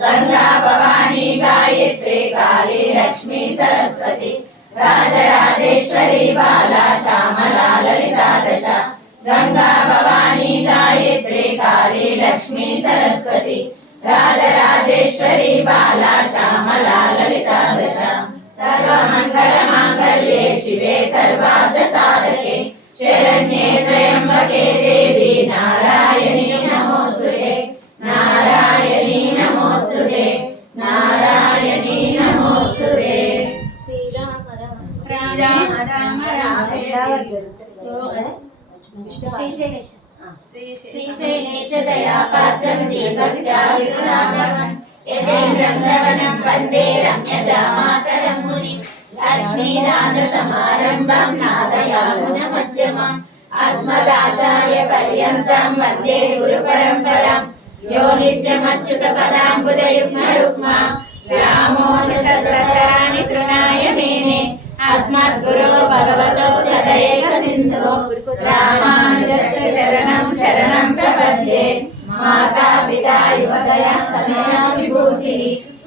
गंगा भवानी गायत्री काली लक्ष्मी सरस्वती राजराजेश्वरी बाला श्यामला ललिता दशा गंगा भवानी गायत्री काली लक्ष्मी सरस्वती राजराजेश्वरी बाला श्यामला ललिता दशा सर्वमंगल मांगल्ये शिवे सर्वार्थ साधके शरण्ये त्र्यंबके देवी नारायणी नमोस्तुते नारायणी नमोस्तुते नारायणी नमोस्तुते श्रीराम राम राम श्रीशैलेश दया पात्रं दीपत्यादिगुणार्णवम् यतेन्द्रं प्रवणं वन्दे रम्यजामातरं मुनिं लक्ष्मीनाथसमारम्भं नादयामुनमध्यमाम् अस्मदाचार्यपर्यन्तं वन्दे गुरुपरम्पराम् यो नित्यमच्युतपदाम्बुजयुग्मरुक्मा व्यामोहितसहस्राणि तृणाय मेने अस्मद्गुरो भगवतोऽस्य दयैकसिन्धो रामानुजस्य शरणं शरणं प्रपद्ये माता पिता युवतयः तनया विभूतिः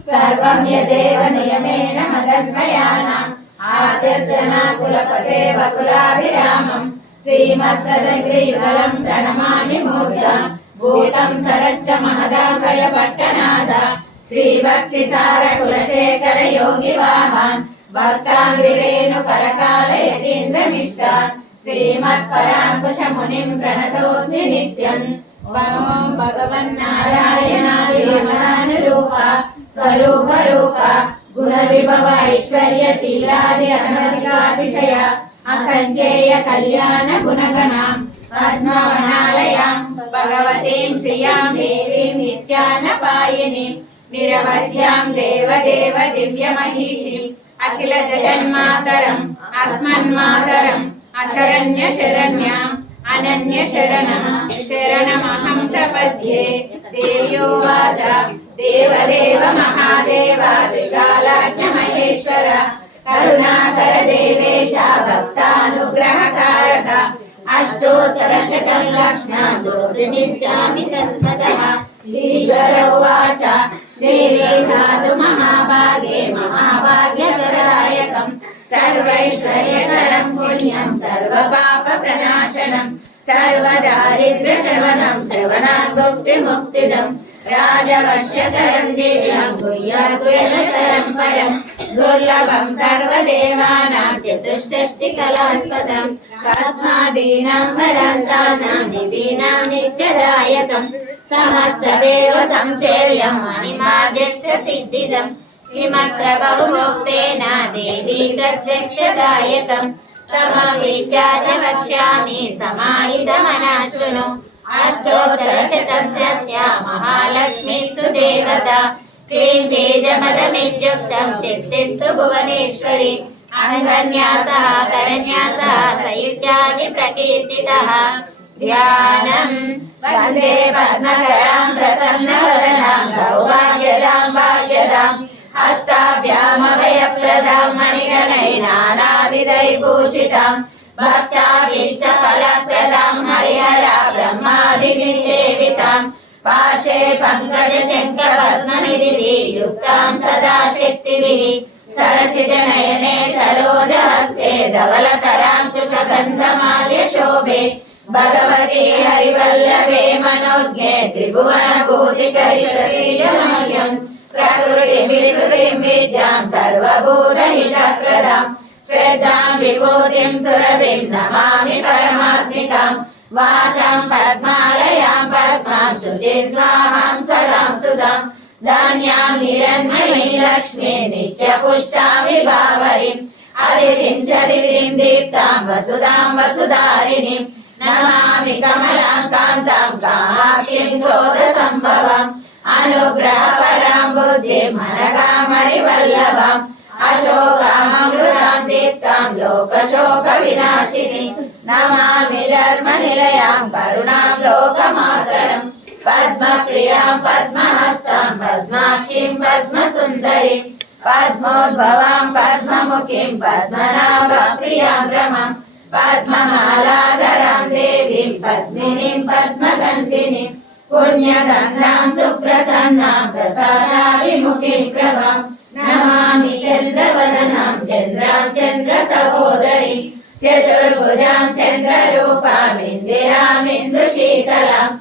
सर्वं यदेव नियमेन मदन्वयानाम् आद्यस्य नाकुलपते वकुलाभिरामं श्रीमत्तदग्रियुगलं प्रणमामि मूर्धा भूतं सरच्च महदाभय पट्टनाद श्रीभक्तिसार कुलशेखर योगिवाहान् भक्ताङ्घ्रिरेणु परकाल यतीन्द्रमिष्टान् श्रीमत्पराङ्कुश मुनिं प्रणतोऽस्मि नित्यम् ॐ भगवन्नारायणाभिमतानुरूपा स्वरूपरूपा गुणविभव ऐश्वर्यशीलादि अनवधिकातिशय असङ्ख्येय कल्याण गुणगणां पद्मवनालयां भगवतीं श्रियां देवीं नित्यानपायिनीं निरवध्यां देवदेव दिव्यमहीषीम् अखिल जगन्मातरम् अस्मन्मातरम् अशरण्य शरण्याम् अनन्य शरणमहं प्रपद्ये देव्योवाच देवदेव महादेव त्रिकालाज्ञ महेश्वर करुणाकर देवेश भक्तानुग्रहकारक अष्टोत्तरशतं लक्ष्मणस्तोत्रमिच्छामि तत्त्वतः ईश्वर उवाच देवी साधु महाभागे महाभाग्यप्रदायकं सर्वैश्वर्यकरं पुण्यं सर्वपापप्रणाशनं सर्वदारिद्र्यशमनं श्रवणात् मुक्तिमुक्तिदं राजवश्यकरं दिव्यं गुह्यद्वैतकरं परं दुर्लभं सर्वदेवानां चतुष्षष्टिकलास्पदं तस्मादीनां वरान्तानां निधीनां नित्यदायकं समस्तदेव संसेव्यं मणिमाद्यष्टसिद्धिदं किमत्र बहुभोक्तेन देवी प्रत्यक्षदायकं तमपीत्या च वक्ष्यामि समाहितमनाशृणु अष्टोत्तरशतस्य महालक्ष्मीस्तु देवता क्लीं तेजपदमित्युक्तं शक्तिस्तु भुवनेश्वरी अङ्गन्यासः करन्यासः सैत्यादि प्रकीर्तितः ध्यानं वन्दे पद्मकरां प्रसन्नवदनां सौभाग्यदां भाग्यदां हस्ताभ्यामभयप्रदां मणिगणैर्नानाविधैर्भूषितां भक्ताभीष्टफलप्रदां हरिहरा ब्रह्मादिसेवितां पाशे पङ्कजशङ्खपद्मनिधिभिः युक्तां सदा शक्तिभिः सरसिजनयने सरोजहस्ते धवलकरां शुषगन्धमाल्यशोभे भगवती हरिवल्लभे मनोज्ञे त्रिभुवनभूतिकरिप्रसीदमह्यं प्रकृतिं विकृतिं विद्यां सर्वभूतहितप्रदां श्रद्धां विभूतिं सुरभिं नमामि परमात्मिकां वाचां पद्मालयां पद्मां शुचिं स्वाहां सदां सुधां धान्यां हिरण्मयी लक्ष्मी नित्यपुष्टां विभावरीम् अदितिं च दिविं दीप्तां वसुधां वसुधारिणीं नमामि कमलां कान्तां कामाक्षीं क्रोधसम्भवाम् अनुग्रहपरां बुद्धिं मनगामरिवल्लभाम् अशोकामृतां दीप्तां लोकशोकविनाशिनीं नमामि धर्मनिलयां करुणां लोकमातरम् पद्मप्रियां पद्महस्तां पद्माक्षीं पद्मसुन्दरीं पद्मोद्भवां पद्ममुखीं पद्मनाभप्रियां रमां पद्ममालाधरां देवीं पद्मिनीं पद्मगन्धिनीं पुण्यगन्धां सुप्रसन्नां प्रसादां चन्द्रमुखीं प्रभां नमामि चन्द्रवदनां चन्द्रां चन्द्रसहोदरीं चतुर्भुजां चन्द्ररूपाम् इन्दिरामिन्दुशीतलाम्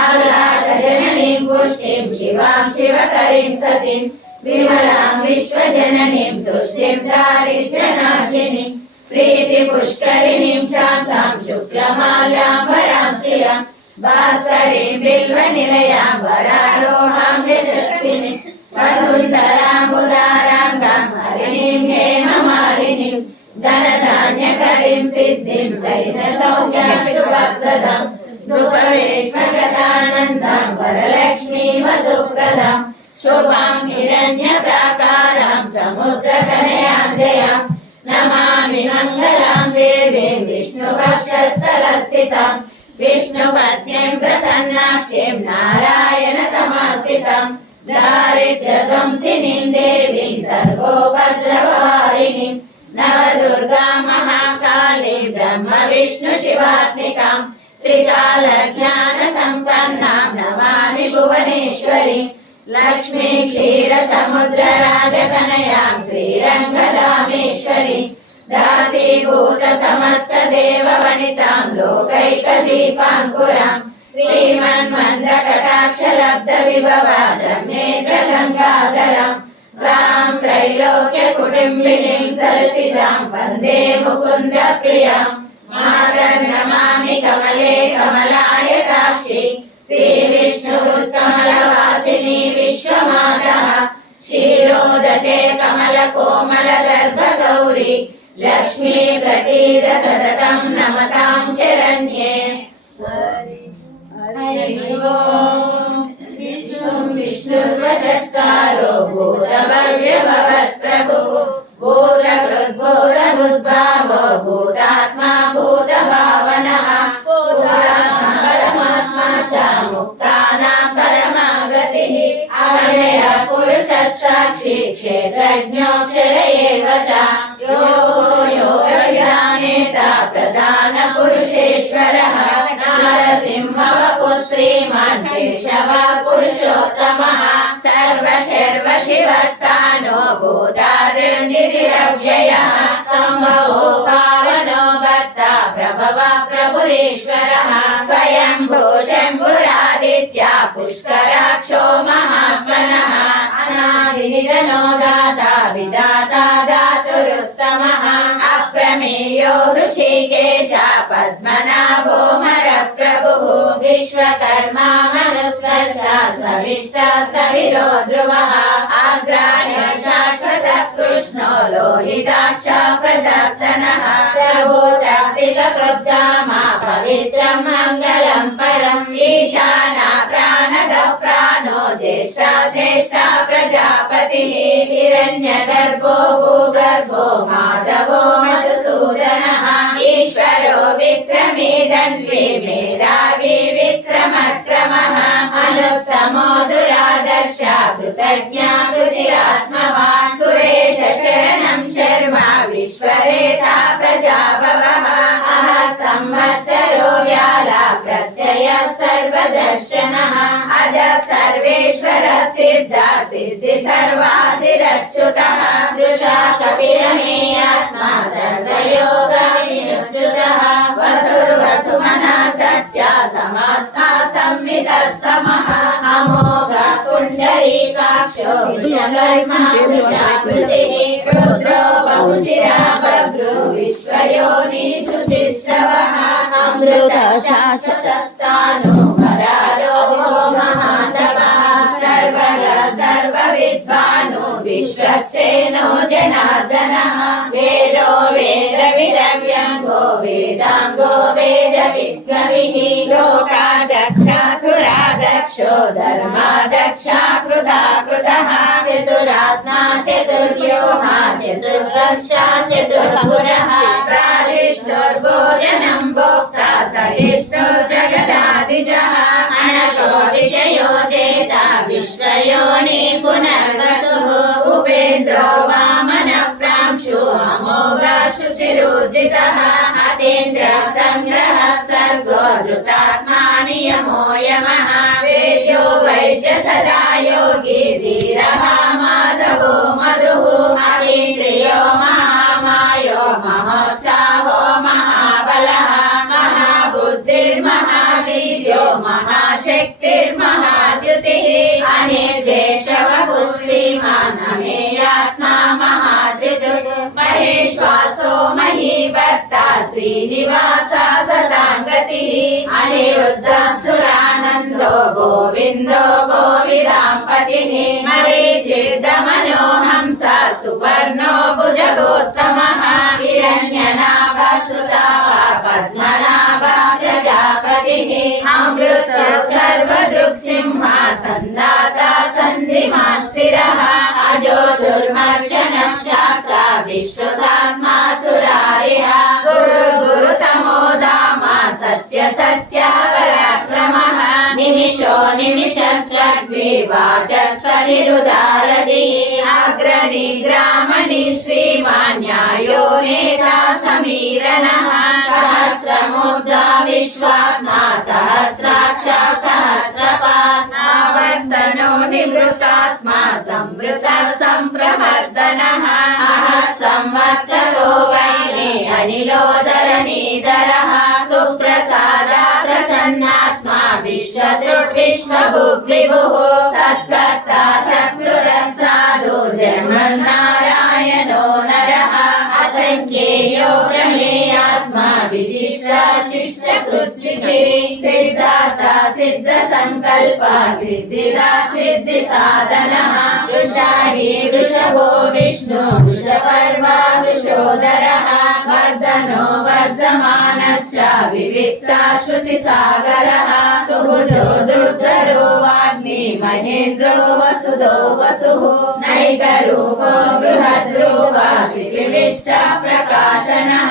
आह्लादजननीं पुष्टिं शिवां शिवकरीं सतीं विमलां विश्वजननीं तुष्टिं दारिद्र्यनाशिनीं प्रीतिपुष्करिणीं शान्तां शुक्लमाल्याम्बरां श्रियां भास्करीं बिल्वनिलयां वरारोहां यशस्विनीं वसुन्धरां उदाराङ्गां हरिणीं हेममालिनीं धनधान्यकरीं सिद्धिं सैन्यसौख्यां शुभप्रदां नृपवेशगदानन्दां वरलक्ष्मीं वसुप्रदां शुभां हिरण्यप्राकारां समुद्रतनयां नमामि मङ्गलां देवीं विष्णुपक्षस्थलस्थितां विष्णुपत्नीं प्रसन्नाक्षीं नारायणसमाश्रितां दारिद्र्यध्वंसिनीं देवीं सर्वोपद्रवहारिणीं नवदुर्गां महाकालीं ब्रह्मविष्णुशिवात्मिकां त्रिकालज्ञानसम्पन्नां नमामि भुवनेश्वरीं लक्ष्मी क्षीरसमुद्रराजतनयां श्रीरङ्गदामेश्वरीं दासीभूत समस्तदेववनितां लोकैकदीपाङ्कुरां श्रीमन्मन्दकटाक्षलब्धविभवां ब्रह्मेन्द्रगङ्गाधरां रां त्रैलोक्यकुटुम्बिनीं सरसिजां वन्दे मुकुन्दप्रियां मातर् नमामि कमले कमलायताक्षी श्रीविष्णुकमलवासिनी विश्वमातः क्षीरोदके कमलकोमलदर्भगौरी लक्ष्मी प्रसीद सततं नमतां शरण्ये हरि ओम् विष्णुं विष्णुर्वषट्कारो भूतभव्यभवत्प्रभुः भूतकृद्भूतभुद्भावो भूतात्मा भूतभावनः परमात्मा च मुक्तानां परमागतिः अव्ययः पुरुषः साक्षी क्षेत्रज्ञोऽक्षर एव च योगविधानेता प्रधानपुरुषेश्वरः नरसिंहवपुः श्रीमान् केशवः पुरुषोत्तमः सर्वशर्वशिवस्थानो भूतादिर्निधिरव्ययः सम्भवो पावनो भक्ता प्रभवः प्रभुरेश्वरः स्वयंभू शम्भुरादित्या पुष्कराक्षो महास्वनः अनादिनिधनो दाता विधाता धातुरुत्तमः अप्रमेयो ऋषिकेश पद्मनाभो मरप्रभुः विश्वकर्मा मनुस्रष्टा सविष्टा सविरो ध्रुवः अग्राण्य शाश्वत कृष्णो लोहिताक्ष प्रदर्शनः प्रभूतस्थितकृद्धामा पवित्रं मङ्गलं परम् ईशाना प्राणदौ प्राणो ज्येष्ठा श्रेष्ठा प्रजापतिः हिरण्यगर्भो भूगर्भो माधवो मधुसूदनः ईश्वरो विक्रमी धन्वी मेधावी विक्रमक्रमः अनुत्तमो दुरादर्श कृतज्ञा कृतिरात्मवान् सुरेश शरणं शर्मा विश्वरेता प्रजाभवः अह संवत्सरो व्याला प्रत्ययः सर्वदर्शनः अज सर्वेश्वर सिद्ध सिद्धि सर्वादिरच्युतः वृषा कपिरमेयात्मा सर्वयोग विनुष्टुतः वसुर्वसुमनः सत्या समात्मा संविदः समः अमोघ पुण्डरीकाक्षो वृषकर्मा वृषाकृतिः रुद्रो बहुशिरा बभ्रो विश्वयोनिषु तिष्ठवः अमृत शाश्वतस्थानो वरारोहो महातपः सर्वग सर्वविद्वानो विश्वसेनो जनार्दनः वेदो वेदविदव्यङ्गो वेदाङ्गो वेदविद्गविः लोकादक्षासुरादक्षो धर्मादक्षा कृता कृतः चतुरात्मा चतुर्व्यूहा चतुर्दशा चतुर्भुजः प्राजिष्णुर्भोजनं भोक्ता सहिष्णु जगदादिजः अनघो विजयो जेता विश्वयोनि पुनर्वसुः उपेन्द्रो वामनः प्रांशु अमोघ शुचिरुज्जितः अतीन्द्र संग्रहः सर्गो धृतात्मा नियमो यमः वेद्यो वैद्य सदा योगी वीरः माधवो मधुः अतीन्द्रियो महामायो महोत्साहो महाबलः महाबुद्धिर्महावीर्यो महाशक्तिर्महाद्युतिः अनिर्देशवपुः श्रीमान् अमेयात्मा महाधृतुः महेश्वासो महीभर्ता श्रीनिवासा सदाङ्गतिः अनिरुद्धसुरानन्दो गोविन्दो गोविदाम्पतिः मरीचिर्दमनो हंसा सुपर्णो भुजगोत्तमः हिरण्यनाभसुतावा पद्मनाभा प्रजापतिः अमृतो सर्वदृक्सिंहा सन्दाता सन्धिमान् स्थिरः अजो दुर्मर्शनः शास्त्रा विश्रुतात्मा सुरारिः गुरुर्गुरुतमो धामा सत्य सत्य पराक्रमः निमिषो निमिषस्रग्नि वाचस्पतिरुदारधिः अग्रणी ग्रामणि श्रीमान् न्यायो नेता समीरणः सहस्रमूर्धा विश्वात्मा सहस्राक्ष सहस्रपात् आवर्तनो निवृतात्मा संवृतः सम्प्रवर्धनः अहः संवत्सरो वैने अनिलोदरनीधरः सुप्रसादा प्रसन्नात्मा विश्वभुग्विभुः सत्कर्ता सत्कृतः साधु जन्मन्नारायणो नरः असंख्येयो प्रमेयात्मा विशिष्टाशिष्टकृच्छिः सिद्धार्था सिद्धसङ्कल्पः सिद्धिदा सिद्धिसाधनः वृषा हि वृषभो विष्णु वृषपर्वा वृषोदरः वर्धनो वर्धमानश्च विविक्ता श्रुतिसागरः सुभुजो दुर्धरो वाग्मी महेन्द्रो वसुदो वसुः नैकरूपो बृहद्रूपा शिशिविष्ट प्रकाशनः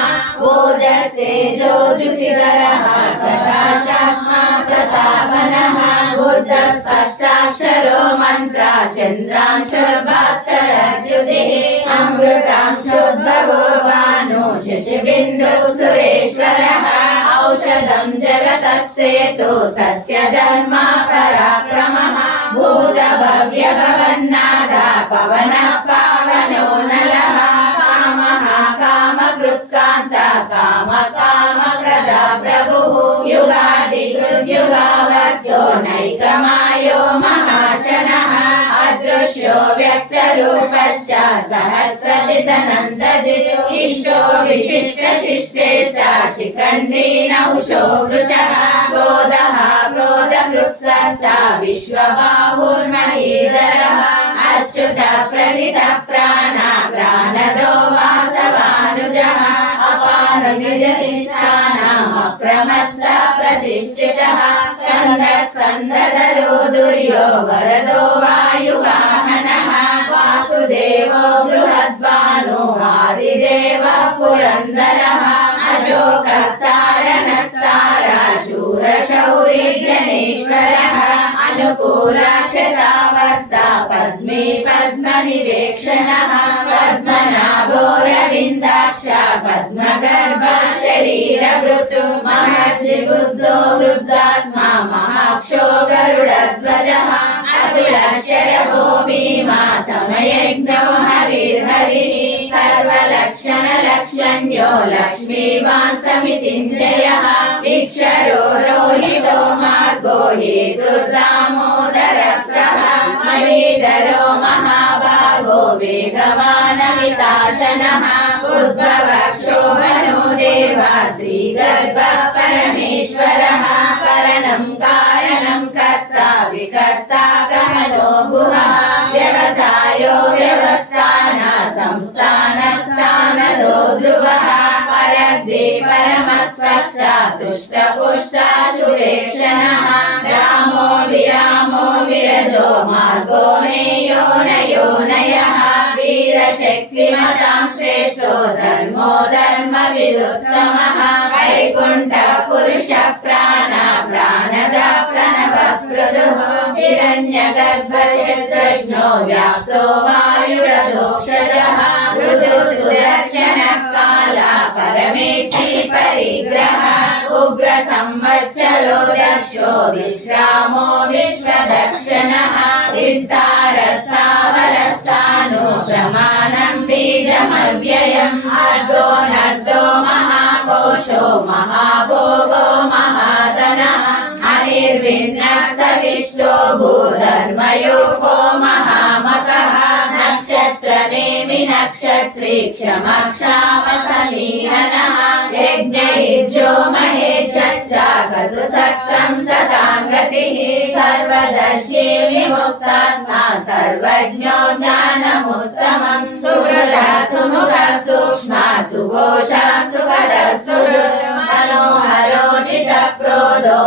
ओजस्तेजो ज्युतिधरः प्रकाशात्मा प्रतापनः बुद्धः स्पष्टाक्षरो मन्त्रा चन्द्रांशो भास्करद्युतिः अमृतांशोद्भवो भानु शशिबिन्दुः सुरेश्वरः औषधं जगतः सेतु सत्यधर्मा पराक्रमः भूतभव्यभवन्नादा पवनः पावनो नलः कामः कामकृत्कान्ता कामकामप्रदा प्रभुः युगादिकृद्युगावर्त्यो नैकमायो महाशनः अदृश्यो व्यक्तरूपश्च सहस्रजितनन्दजितो इष्टो विशिष्टशिष्टेष्टा शिखण्डी नहुषो वृषः क्रोधः क्रोधकृत्कर्ता विश्वबाहुर्महीधरः अच्युत प्रदित प्राणा प्राणदो वासवानुजः अपारनिजतिष्ठानाम् अप्रमत्त प्रतिष्ठितः स्कन्दधरो दुर्यो वरदो वायुवाहनः वासुदेवो बृहद्भानु आदिदेव पुरन्दरः अशोकस्तारणस्तारा शूरशौरी जनेश्वरः अनुकूलाशतावर्ता पद्मे पद्मनिवेक्षणः पद्मनाभोरविन्दाक्ष पद्मगर्भ शरीरभृतु महर्षि बुद्धो वृद्धात्मा महाक्षो गरुडध्वजः अतुलशरभो भीमा समयज्ञो हविर्हरिः सर्वलक्षणलक्षण्यो लक्ष्मीवान् समितिञ्जयः इक्षरो रोहितो मार्गो हेतुर्दामोदरः सः महीधरो महाभागो वेगवानविताशनः उद्भवः शोभनो देवा श्रीगर्भः परमेश्वरः करणं कारणं कर्ता विकर्ता गहनो गुहः व्यवसायो व्यवस्थान संस्थानस्थानदो ध्रुवः परद्दे परमस्पष्टा तुष्टपुष्टा सुरेक्षणः रामो विरामो विरजो मार्गो नेयो नयोनयः वीरशक्तिमतां श्रेष्ठो धर्मो धर्मविदुत्तमः वैकुण्ठ पुरुष प्राण प्राणदा प्रणवप्रदुः हिरण्यगर्भशत्रज्ञो व्याप्तो वायुरधोक्षजः ऋतुः सुदर्शनः काला पर परमेष्टि परिग्रह उग्र संवत्सरो दक्षो विश्रामो विश्वदक्षिणः विस्तारस्तावरस्तानो प्रमाणं बीजमव्ययम् अर्धो नर्धो महाकोशो महाभोगो महाधनः अनिर्विण्णस्तविष्टो भूधर्मयोगो महामतः नक्षत्रनेमि नक्षत्री क्षमक्षामसमीरणः यज्ञयुज्यो महेज्जच्चाकतु सक्त्रं सतां गतिः सर्वदर्शी विमुक्तात्मा सर्वज्ञो ज्ञानमुत्तमं सुहृदः सुमुखः सूक्ष्मः सुघोषः सुखदः सुहृत् मनोहरो जितक्रोधो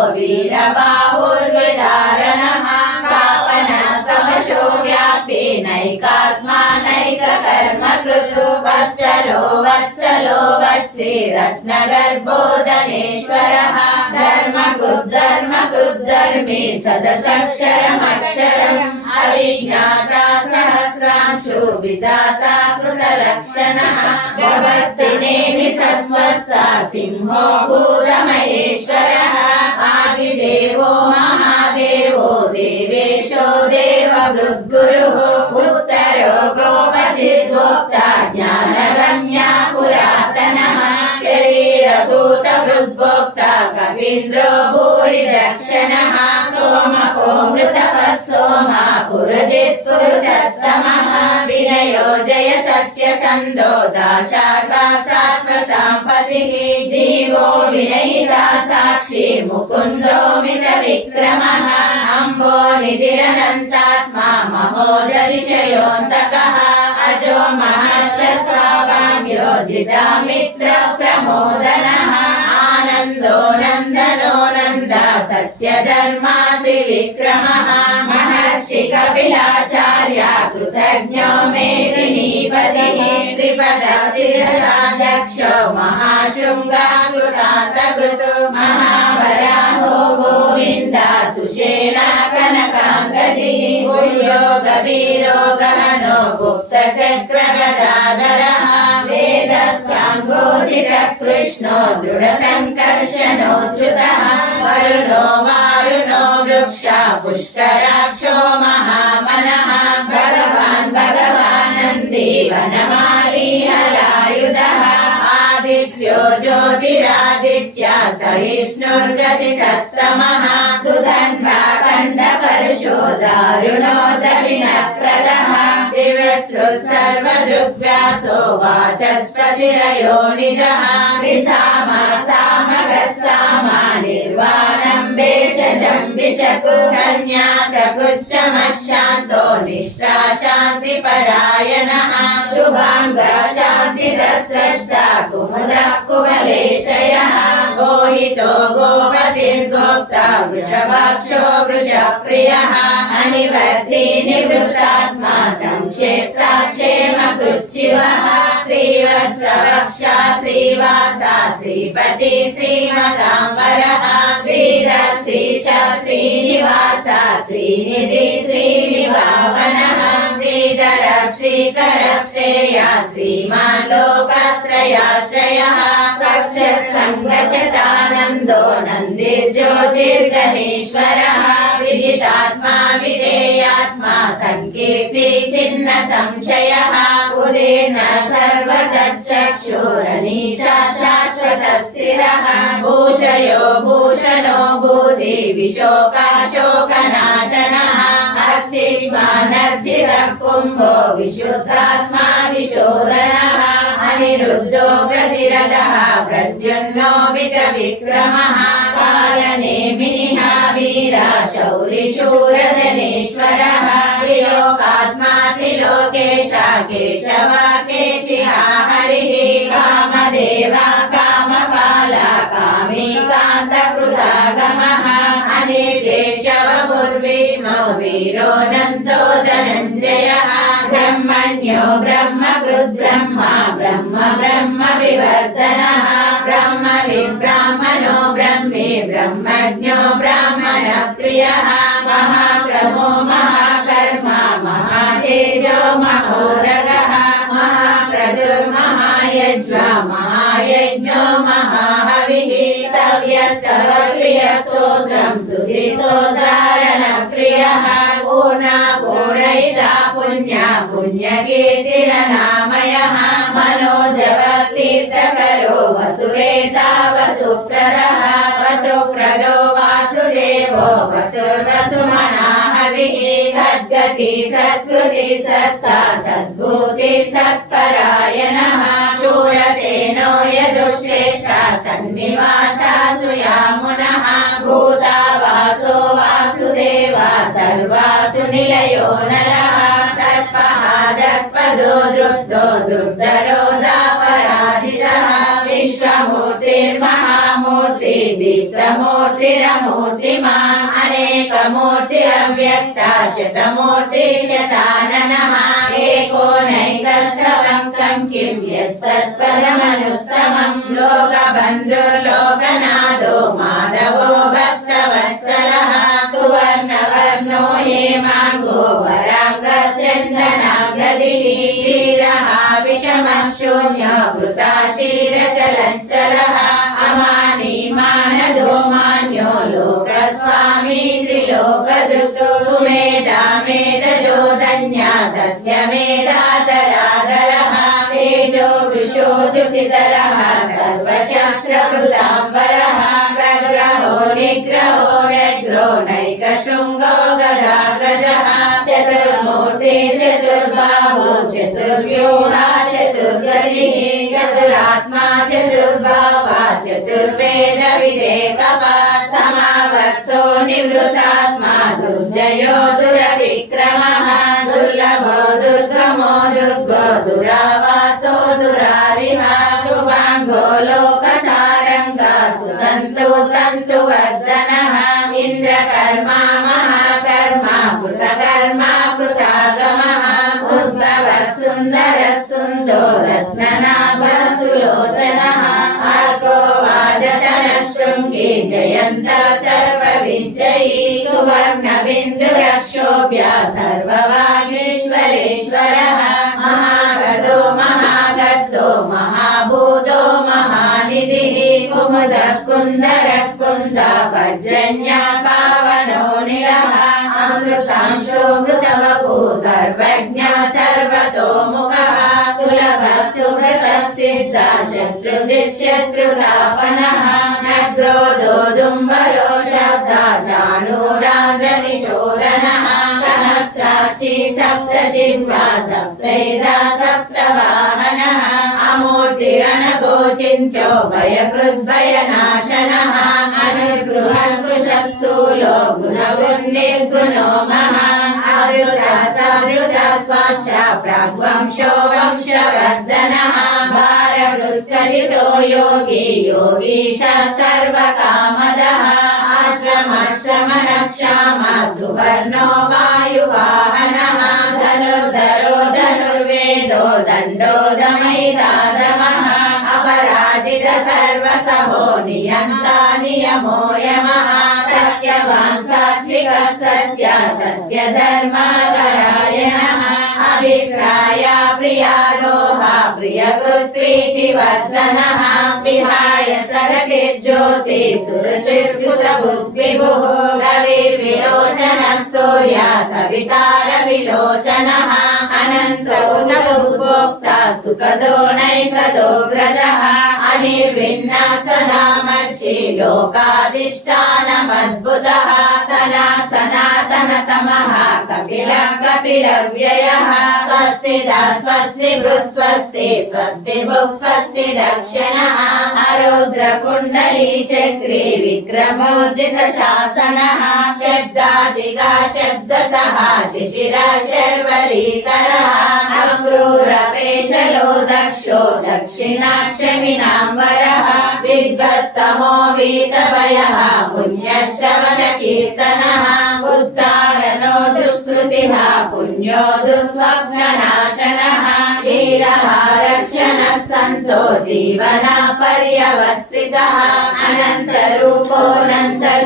वीरबाहुर्विदारणः स्थापनः समशो व्यापी नैकात्मा नैककर्मकृतो वत्सलो वत्सलो वत्सी रत्नगर्भो धनेश्वरः धर्मकृद्धर्मी सदसक्षरमक्षरम् अविज्ञाता सहस्रांशु विधाता कृतलक्षणः गभस्तिनेमि सत्त्वस्ता सिंहो भूतमहेश्वरः आदिदेवो महादेवो देवेशो देववृद्गुरुः उत्तरो गोपतिर्गोप्ता ज्ञानगम्या पुरातनः शरीरभूतभृद्भोक्ता कवीन्द्रो भूरिदक्षिणः सोमको मृतपः सोमा पुरजित् पुरुषोत्तमः विनयो जय सत्यसन्धो दाशाखा सात्वतां पतिः जीवो विनयिता साक्षी मुकुन्दो मितविक्रमः अम्बो निधिरनन्तात्मा महोदधिशयोऽन्तकः अजो महर्षस्वाभाव्यो जितामित्र प्रमोदनः आनन्दो नन्दनो नन्दा सत्यधर्मा त्रिविक्रमः महर्षि कपिलाचार्य कृतज्ञो मेदिनीपतिः त्रिपदशिरसाध्यक्षो महाशृङ्गा कृतान्तकृतु महावराहो गोविन्द सुषेणा कनकाङ्गदिः गुह्यो गभीरो गहनो गुप्तचक्रगदाधरः वेदस्वाङ्गोजितः कृष्णो दृढसङ्कर्षणोच्युतः वरुणो वारुणो वृक्षा पुष्कराक्षो महामनः भगवान् नन्दी वनमाली हलायुधः आदित्यो ज्योतिरादित्या सहिष्णुर्गतिसत्तमः सुगन्धा खण्डपरुषो दारुणो द्रविणप्रदः दिवसृत् सर्वदृग्व्यासो वाचस्पतिरयो निजः त्रिसामा सामगः सामा निर्वाणं भेषजं विशकु सन्न्यासकृच्छमः निष्ठा शान्तिपरायणः शुभाङ्गः शान्तिदः स्रष्टा कुमुदः कुवलेशयः गोहितो गोपतिर्गोप्ता वृषभाक्षो वृषप्रियः अनिवर्ती निवृत्तात्मा संक्षेप्ता क्षेमकृच्छिवः श्रीवत्सवक्षा श्रीवासा श्रीपति श्रीमताम्बरः श्रीधः श्रीशः श्रीनिवासा श्रीनिधि श्रीविभावनः श्रीधरः श्रीकरः श्रेया श्रीमान् लोकत्रयाश्रयः सक्षस्सङ्गशतानन्दो नन्दिर्ज्योतिर्गणेश्वरः विदितात्मा विधेयात्मा संकीर्ति छिन्न संशयः उदीर्न सर्वतश्चक्षुरनीशा शाश्वतः स्थिरः भूषयो भूषणो भूति विशोकाशोकनाशनः अर्चिष्मानर्चितः कुम्भो विशुद्धात्मा विशोधनः अनिरुद्धो प्रतिरथः प्रद्युम्नो विक्रमः कालनेमिनिः वीरा शौरिशूरजनेश्वरः त्रिलोकात्मा त्रिलोकेश केशव केशिहा हरिः कामदेव कामपाला कामी कान्तकृतागमः अनिर्देशवपुर्विष्णो वीरो नन्दो धनञ्जयः ब्रह्मण्यो ब्रह्मकृद्ब्रह्मा ब्रह्म ब्रह्म विवर्धनः ब्रह्म विब्राह्मणो ब्रह्मे ब्रह्मज्ञो ब्राह्मण प्रियः महाक्रमो महाकर्मा महातेजो महोरगः महाक्रतुर्महायज्ञ यज्वा महायज्ञो महाहविः सव्यस्तवप्रियस्तोत्रं सुधिस्तोत्रारणप्रियः पूर्णा पूरयिता पुण्या पुण्यकीर्तिरनामयः मनोजवस्तीर्थकरो वसुरेता वसुप्रदः वसुप्रदो वासुदेवो वसुर्वसुमनाहविः सद्गति सत्कृति सत्ता सद्भूति सत्परायणः शूरसेनो यदुश्रेष्ठा सन्निवासासु यामुनः भूता वासो वासुदेवा सर्वासु निलयो नरः दर्पदो दृप्तो दुर्धरो दापराजितः विश्वमूर्तिर्महामूर्तिर्दीप्तमूर्तिरमूर्तिमान् अनेकमूर्तिरव्यक्ता शतमूर्ति शताननः एकोनैकस्तवं तं किं यत्तत्पदमनुत्तमं लोकबन्धुर्लोकनाथो माधवो भक्तवत्सलः सुवर्णवर्णो हेमाङ्गो वराङ्गचन्दनागदिः वीरः विषमशून्य वृताशीरचलच्चलः अमानी मानदो मान्यो लोकस्वामी त्रिलोकधृतो सुमेधा मेधजो धन्या सत्यमेधातराधरः तेजो वृषो ज्युतिधरः सर्वशास्त्रभृताम्बरः प्रग्रहो निग्रहो व्यग्रो नैकशृङ्गो गदाग्रजः चतुर्मूर्ति चतुर्बाहो चतुर्व्यूहा चतुर्गतिः चतुरात्मा चतुर्भावा चतुर्वेद विवेकपात् समावर्तो निवृतात्मा दुर्जयो दुरतिक्रमः दुर्लभो दुर्गमो दुर्गो दुरावासो दुरारिः शुभाङ्गो लोकसारङ्गा सुतन्तु सन्तु वर्धनः इन्द्रकर्मा महाकर्मा कृतकर्मा कृतागमः उद्भवः सुन्दरः सुन्दो रत्ननाभः सुलोचनः अर्को वाजसनः शृङ्गी जयन्तः सर्वविजयी सुवर्णबिन्दुरक्षोभ्य सर्ववागीश्वरेश्वरः महागतो महागतो महाभूतो महानिधिः कुमुदः कुन्दरः कुन्दापर्जन्या पावनो निलः अमृतांशो मृतवपु सर्वज्ञ सर्वतोमुखः सुलभः सुभृतः सिद्धः शत्रुजिच्छत्रुतापनः नग्रोधो दुम्बरो शब्दः चाणूरान्द्रनिशोधनः सहस्राक्षी सप्तजिह्वा सप्तैधा सप्तवाहनः अमूर्तिरणगोचिन्त्यो भयकृद्भयनाशनः अनुर्बृहद्वृषस्थूलो गुणवृन्निर्गुणो महान् आवृतः सवृतः स्वश्च प्राग्वंशो वंशवर्धनः भारवृत्कलितो योगी योगीशः सर्वकामदः आश्रमशमनक्षामः सुवर्णो वायुवाहनः धनुर्धरो धनुर्वेदो दण्डो दमयितादमः अपराजित सर्वसभो नियन्ता नियमो यमः सत्यवान् सात्विकः सत्या सत्यधर्मपरायणः अभिप्राय प्रियारोहा प्रियकृत्प्रीतिवर्धनः विहाय सगतिर्ज्योति सुरुचिर्कृतबुद्विभुः रविर्विलोचनः सूर्या सवितारविलोचनः अनन्तो न उपभोक्ता सुखदो नैकदो ग्रजः अनिर्विण्णः सदा मर्षि लोकाधिष्ठानमद्भुतः सनातनतमः कपिलः कपिलव्ययः स्वस्ति स्वस्ति स्वस्ति स्वस्ति भुक् स्वस्ति दक्षिणः अरुद्रकुण्डली चक्रे विक्रमोर्जित शासनः शब्दादिगा शब्दसः शिशिरः शर्वरीकरः अक्रूरपेशलो दक्षो दक्षिणाक्षमिनाम्बरः विद्वत्तमो वीतभयः पुण्यश्रवणकीर्तनः उत्तारणो दुष्कृतिः पुण्यो दुःस्वप्ननाशनः वीरः रक्षणः सन्तो जीवना पर्यवस्थितः अनन्तरूपोऽनन्तः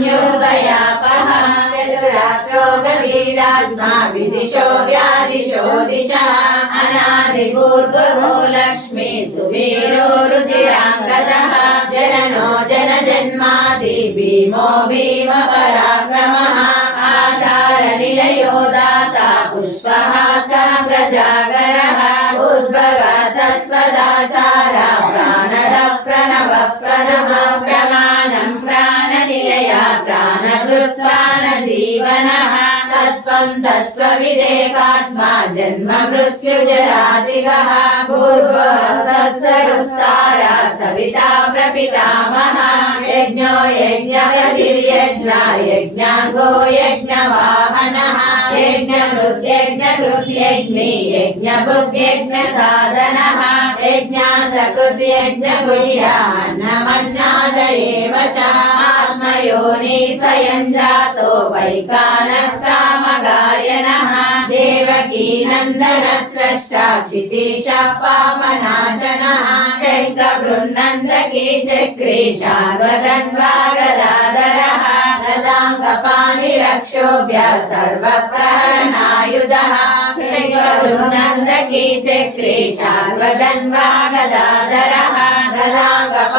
श्रीजितमन्योभयापः चतुराश्रो गभीरात्मा विदिशो व्यादिशो दिशः अनादिपूर्वभो लक्ष्मी सुवीरो रुचिराङ्गदः जननो जनजन्मादि भीमो भीमपराक्रमः आधारनिलयो दाता पुष्पहासः प्रजागरः उद्भवसत्प्रदाचारा प्राणद प्रणव प्रणव प्रमाणं प्राणनिलया प्राणभृत्प्राणजीवनः तत्त्वं तत्त्वविदेकात्मा जन्म मृत्युजरादिगः पूर्वसस्तरुस्तारा सविता प्रपितामहः यज्ञो यज्ञपतिर्यज्ञ यज्ञाङ्गो यज्ञवाहनः यज्ञकृत्यज्ञकृत्यज्ञे यज्ञभुग्यज्ञसाधनः यज्ञान्तकृत्यज्ञगुह्यान्नमन्नाद एव च आत्मयोनि स्वयं जातो वैकानः सामगायनः देवकी नन्दनः स्रष्टा क्षितीशः पापनाशनः शङ्खबृन्नन्दकी चक्रे शार्वगन्वागदाधरः रदाङ्गपाणिरक्षोभ्य सर्वप्रहरणायुधः शङ्खबृन्नन्दकी चक्रे शार्वगन्वागदाधरः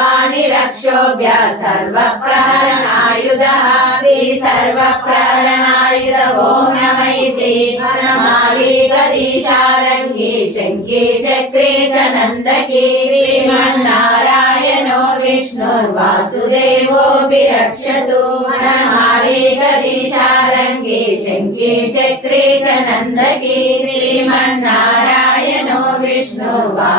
रदाङ्गपाणिरक्षोभ्य सर्वप्रहरणायुधः श्री सर्वप्रहरणायुध ॐ नमः इति वनमाली गदीशारङ्गी शङ्की चक्रे च नन्दकी श्रीमन्नारायणो विष्णुर्वासुदेवोऽपि रक्षतु वनमाली गदीशारङ्गी शङ्की चक्रे च नन्दकी श्रीमन्नारायणो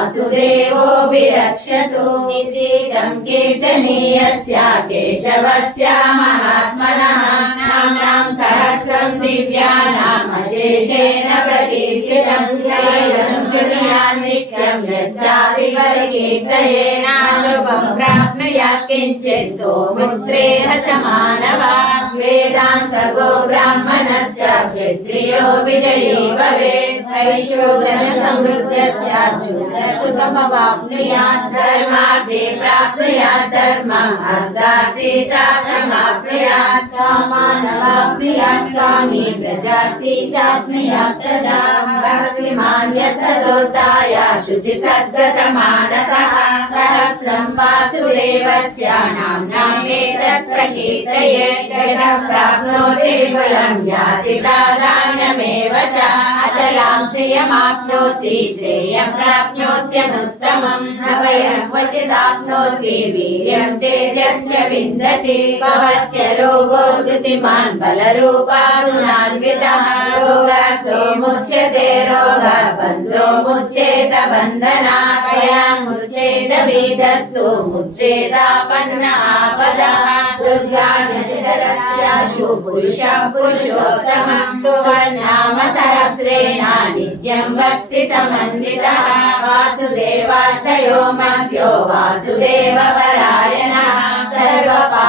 विष्णुर्वासुदेवोऽपि रक्षतु इतीदं कीर्तनीयस्य केशवस्य महात्मनः नाम्नां सहस्रं दिव्यानामशेषेण प्रकीर्तितं यं शृणुयात् नित्यं यच्चापि परिकीर्तयेत् शुभं प्राप्नुयात् किञ्चित् सौमित्रेण च मानवः वेदान्तगो ब्राह्मणस्य क्षत्रियो विजयी भवेत् वैश्योधनसमृद्धस्य शूद्रसुखमवाप्नुयात् धर्मार्थे प्राप्नुयात् धर्मम् अर्थार्थे चाप्नमाप्नुयात् कामानवाप्नुयात् कामी प्रजाति चाप्नुयात् प्रजाः भक्तिमान्य सदोत्ताय शुचिसद्गतमानसः सहस्रं वासुदेवस्य नाम्नामेतत् प्रकीर्तयेत् यशः प्राप्नोति विपुलं याति प्राधान्यमेव च अचलां श्रियमाप्नोति श्रेयं प्राप्नोत्यनुत्तमम् अभयं क्वचिदाप्नोति वीर्यं तेजश्च विन्दति भवत्यरोगो द्युतिमान् बलरूपादुनान्वितः रोगातो मुच्यते रोगः बन्धो मुच्येत बन्धनात् भयान्मुच्येत भीतस्तु मुच्येदापन्न आपदः दुर्गानतितरत्याशु पुरुषं पुरुषोत्तमं सुवर्णाम सहस्रेण नित्यं भक्तिसमन्वितः वासुदेवाश्रयो मध्यो वासुदेवपरायणः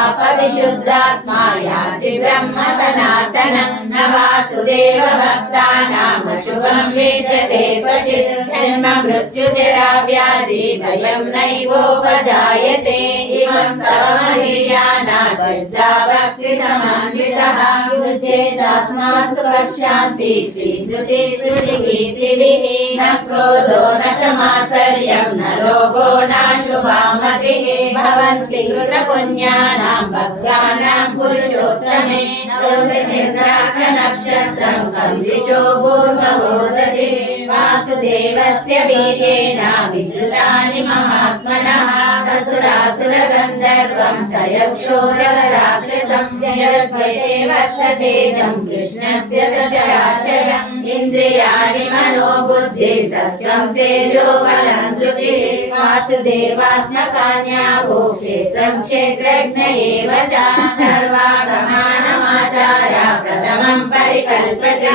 सर्वपापविशुद्धात्मा याति ब्रह्म सनातनं न वासुदेव भक्तानामशुभं विद्यते क्वचित् जन्म मृत्युजरा व्याधि भयं नैवोपजायते इमं सर्वमदीयाना श्रद्धा भक्तिसमन्वितः युज्येदात्मा सुखशान्ति श्रीश्रुतिकीर्तिभिः न क्रोधो न च मात्सर्यं न लोभो नाशुभामतिः भवन्ति कृतपुण्यानां भक्तानां पुरुषोत्तमे दोषचिन्द्राक्ष नक्षत्रं कन्दिशो पूर्वबोधते वासुदेवस्य वीर्येण विधृतानि महात्मनः असुरासुरगन्धर्वं स यक्षोरगराक्षसं जगद्वशे वर्ततेजं कृष्णस्य सचराचरम् इन्द्रियाणि मनोबुद्धिः सत्यं तेजो बलं धृतिः वासुदेवात्मकान्याभो क्षेत्रं क्षेत्रज्ञ एव च सर्वागमानमाचार्य प्रथमं परिकल्पते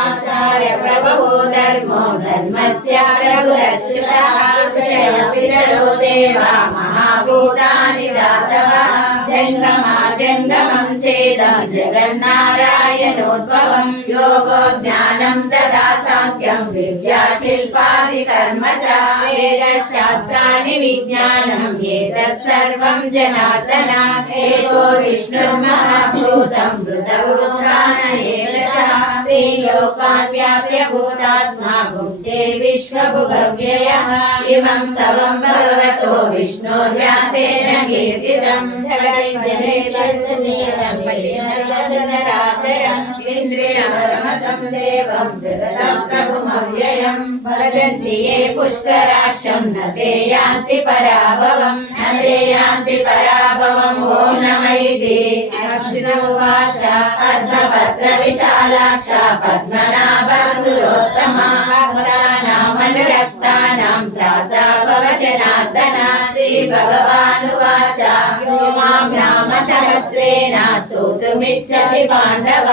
आचार्य प्रभवो धर्मो धर्मस्य प्रभुरच्युतः क्षयपितरो देवा महाभूतानि दातवः जङ्गमं चेदं जगन्नारायणोद्भवं योगो ज्ञानं तथा साङ्ख्यं विद्या शिल्पादिकर्म च वेदशास्त्राणि विज्ञानम् एतत् सर्वं जनार्दन एको विष्णुर्महाभूतं मृतभूताननेकशः त्रिलोकान् व्याप्य भूतात्मा भुङ्क्ते विश्वभुगव्ययः इमं सर्वं भगवतो विष्णोर्व्यासेन कीर्तितं जगन्नियतं इन्द्रियमतं देवं जगतं प्रभुमव्ययं भजन्ति ये पुष्कराक्षं न ते यान्ति पराभवम् ॐ नमः इति अर्जुन उवाच पद्मपत्र विशालाक्ष पद्मनाभसुरोत्तमा भक्तानामनुरक्तानां त्राता भव जनार्दन श्रीभगवानुवाच यो मां नाम सहस्रेण स्तोतुमिच्छति पाण्डव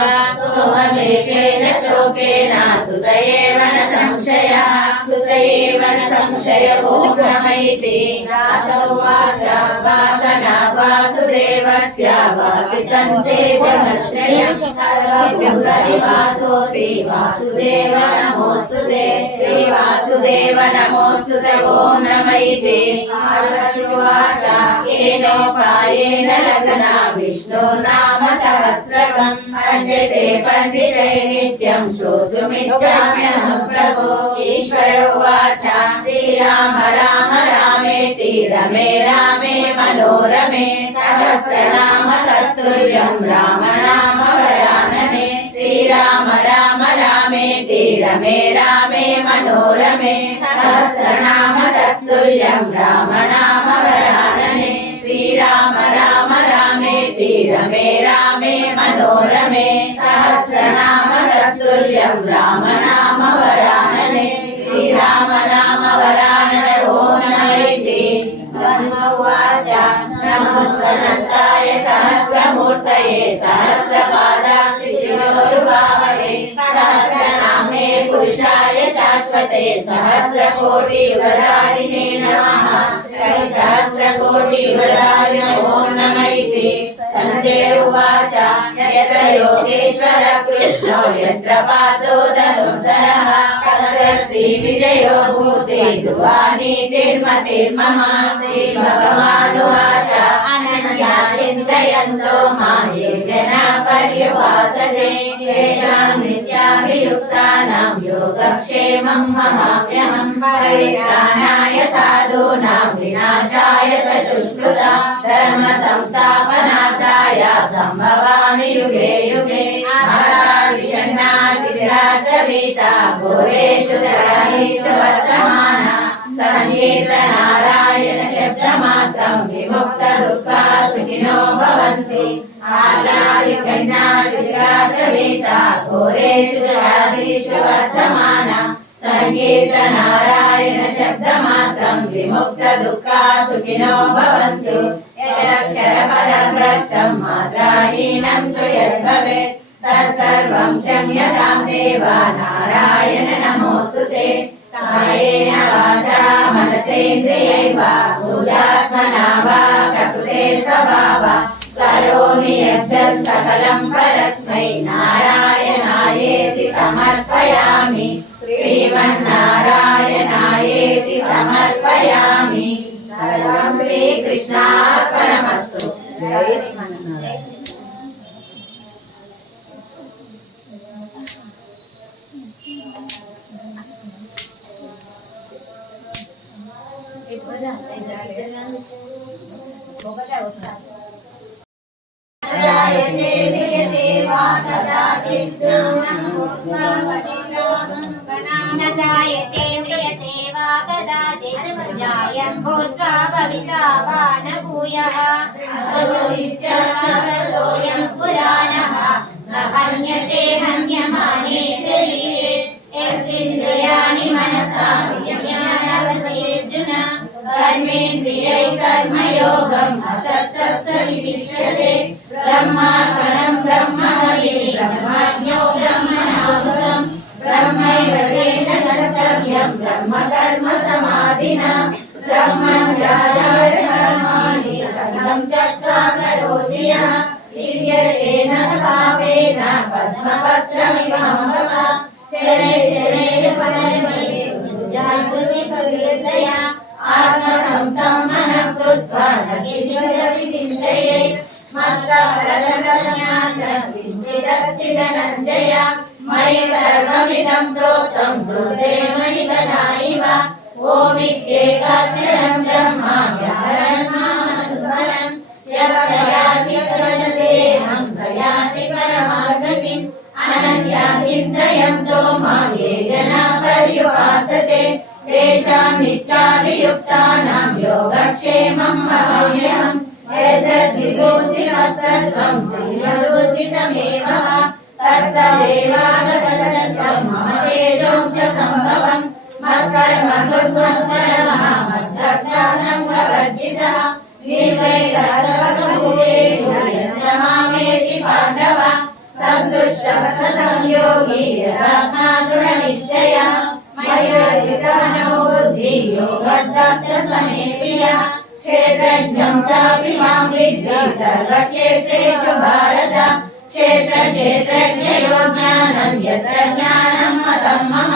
सोऽहमेकेन श्लोकेन सुत एव न संशयः ॐ नमः इति उवाच वासना वासुदेवस्य वासितं ते जगत्त्रयं सर्वभूतनिवासोऽपि वासुदेव नमोऽस्तुते श्रीवासुदेव नमोऽस्तुते ॐ नमः इति पार्वती उवाच येनोपायेन लग्ना विष्णो नाम सहस्रकं पण्डिते पण्डिते नित्यं श्रोतुमिच्छाम्यहं प्रभो ईश्वर उवाच श्रीराम राम रामेति रमे रामे मनोरमे सहस्रनाम तत्तुल्यं राम नाम वरानने श्रीराम राम रामेति रमे रामे मनोरमे सहस्रनाम तत्तुल्यं राम नाम वरानने श्रीराम राम रामेति रमे रामे मनोरमे सहस्रनाम तत्तुल्यं राम नाम वरानने श्रीराम नाम वरानने ॐ नमः इति ब्रह्म उवाच नमोऽस्त्वनन्ताय सहस्रमूर्तये सहस्रपादाक्षि शिरोरुबाहवे सहस्रनाम्ने पुरुषाय शाश्वते सहस्रकोटियुगधारिणे नमः सहस्रकोटियुगधारिणे ॐ नमः इति सञ्जय उवाच यत्र योगेश्वर कृष्णो यत्र पादो धनुर्धरः तत्र श्रीविजयो भूते ध्रुवानीतिर्मतिर्मम श्रीभगवानुवाच अनन्या चिन्तयन्तो मां ये जना पर्युपासते तेषां नित्याभियुक्तानां योगक्षेमं वहाम्यहं परित्राणाय साधूनां विनाशाय च दुष्कृतां धर्म संस्थापनार्थाय सम्भवामि युगे युगे नाशिराचवीता घोरेषु जरानीषु वर्तमाना संकीर्तनारायण शब्दमात्रं विमुक्तदुःखा सुखिनो भवन्ति आलारिषण्णाशिराचवीता घोरेषु जरानीषु वर्तमाना संकीर्तनारायण शब्दमात्रं विमुक्तदुःखा सुखिनो भवन्तु यदक्षरपदभ्रष्टं मात्राहीनं तु यद्भवेत् तत्सर्वं क्षम्यतां देव नारायण नमोऽस्तुते कायेन वाचा मनसेन्द्रियैर्वा बुद्ध्यात्मना वा प्रकृते स्वभावात् करोमि यद्यत् सकलं परस्मै नारायणायेति समर्पयामि श्रीमन्नारायणायेति समर्पयामि सर्वं श्रीकृष्णार्पणमस्तु जायते म्रियते वा कदाचित् न जायते म्रियते वा कदाचित् जायं भूत्वा भविता वा न भूयः इत्यर्थोऽयं पुराणः न हन्यते हन्यमाने शरीरे यस्येन्द्रियाणि मनसा नियम्यारभतेऽर्जुन कर्मेन्द्रियै कर्मयोगम् असक्तस्य विशिष्यते ब्रह्मार्पणं ब्रह्महविः ब्रह्मज्ञो ब्रह्मणाहुतं ब्रह्मैव तेन कर्तव्यं ब्रह्म कर्म समाधिना ब्रह्मं याजाय कर्माणि सकलं त्यक्त्वा करोति यः युज्यतेन पापेन पद्मपत्रमिवाम्बसा शनैर्परमैर्जागृति कविर्दया आत्मसंस्थं मनः कृत्वा न किञ्चिदपि चिन्तयेत् मत्तः परतरज्ञानं किञ्चिदस्ति धनञ्जय मयि सर्वमिदं प्रोक्तं श्रुतेन निगना इव ओमित्येकाक्षरं ब्रह्मा व्याहरन्नामनुस्मरन् यत्प्रयाति तदनुदेहं स याति परमागतिम् अनन्यां चिन्तयन्तो मां ये जना पर्युपासते तेषां नित्याभियुक्तानां योगक्षेमं वहाम्यहम् यद्विभूतिमत्सर्वं श्रीमदूर्जितमेव वा तत्तदेवावगतसत्यं मम तेजो च सम्भवम् मत्कर्म कृत्मत्परमः मद्भक्तासङ्गवर्जितः निर्वैरः सर्वभूतेषु यस्य मामेति पाण्डव सन्तुष्टः सततं योगी यदात्मा दृढनिश्चयः मय्यर्पितमनो बुद्धिः योगदत्तसमे प्रियः क्षेत्रज्ञं चापि मां विद्धि सर्वक्षेत्रेषु भारत क्षेत्रक्षेत्रज्ञयो ज्ञानं यत्र ज्ञानं मतं मम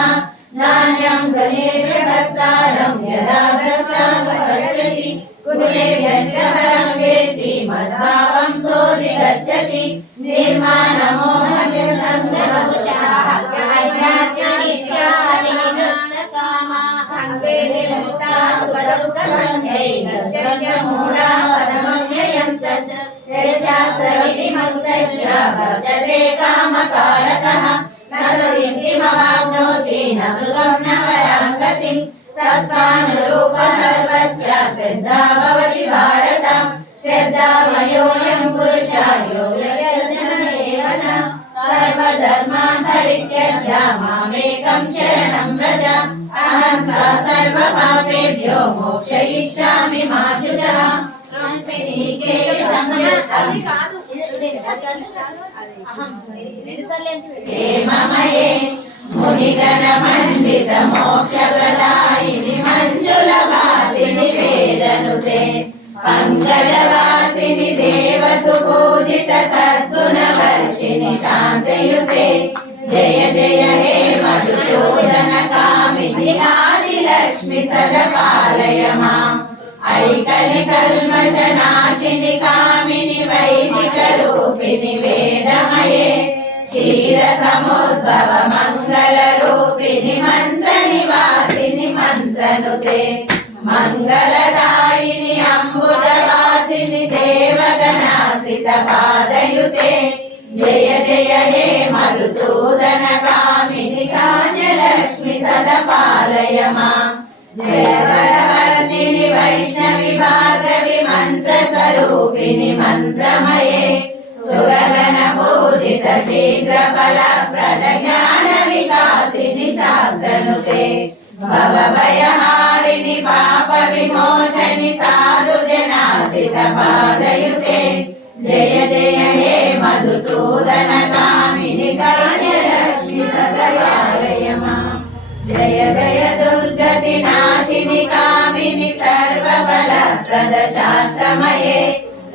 नान्यं गणे प्रकर्तारं यदा द्रष्टानुपश्यति गुणेभ्यः च परं वेत्ति मद्भावं सोऽधिगच्छति निर्माणमोहनिर्सङ्गदोषाः ज्ञानाज्ञानित्यानिवृत्तकामाः विमुक्ताः स्वदुःखसंज्ञैर्गच्छन्त्यमूढा पदमव्ययं तत् यशास्त्रविधिमत्सत्य वर्तते कामकारतः न सिद्धिमवाप्नोति न सुखं न वरां गतिं सत्त्वानुरूप सर्वस्य श्रद्धा भवति भारत श्रद्धामयोऽयं पुरुषः यो यज्ञमेव न सर्वधर्मान् परित्यज्य मामेकं शरणं व्रज अहं त्वा सर्वपापेभ्यो मोक्षयिष्यामि मा शुचः हेममये मुनिगणमण्डित मोक्षप्रदायिनि मञ्जुलवासिनि वेदनुते पङ्कजवासिनि देवसुपूजित सद्गुणवर्षिणि शान्तयुते जय जय हे मधुसूदन कामिनि आदिलक्ष्मि सदपालय माम् ऐकलिकल्मषनाशिनि कामिनि वैदिकरूपिणि वेदमये क्षीरसमुद्भव मङ्गलरूपिणि मन्त्रनिवासिनि मन्त्रनुते मङ्गलदायिनि अम्बुजवासिनि देवगणाश्रितपादयुते जय जय हे मधुसूदन कामिनि राजलक्ष्मि सदपालय माम् जय वरवर्णिनि वैष्णवि भार्गवि मन्त्रस्वरूपिणि मन्त्रमये सुरगण पूजित शीघ्रफलप्रद ज्ञान विकासिनि शास्त्रनुते भवभयहारिणि पाप विमोचनि साधु जनाश्रित पादयुते जय जय हे मधुसूदन कामिनि कार्यलक्ष्मि सदपालय माम् जय जय दुर्गति नाशिनि कामिनि सर्वफलप्रद शास्त्रमये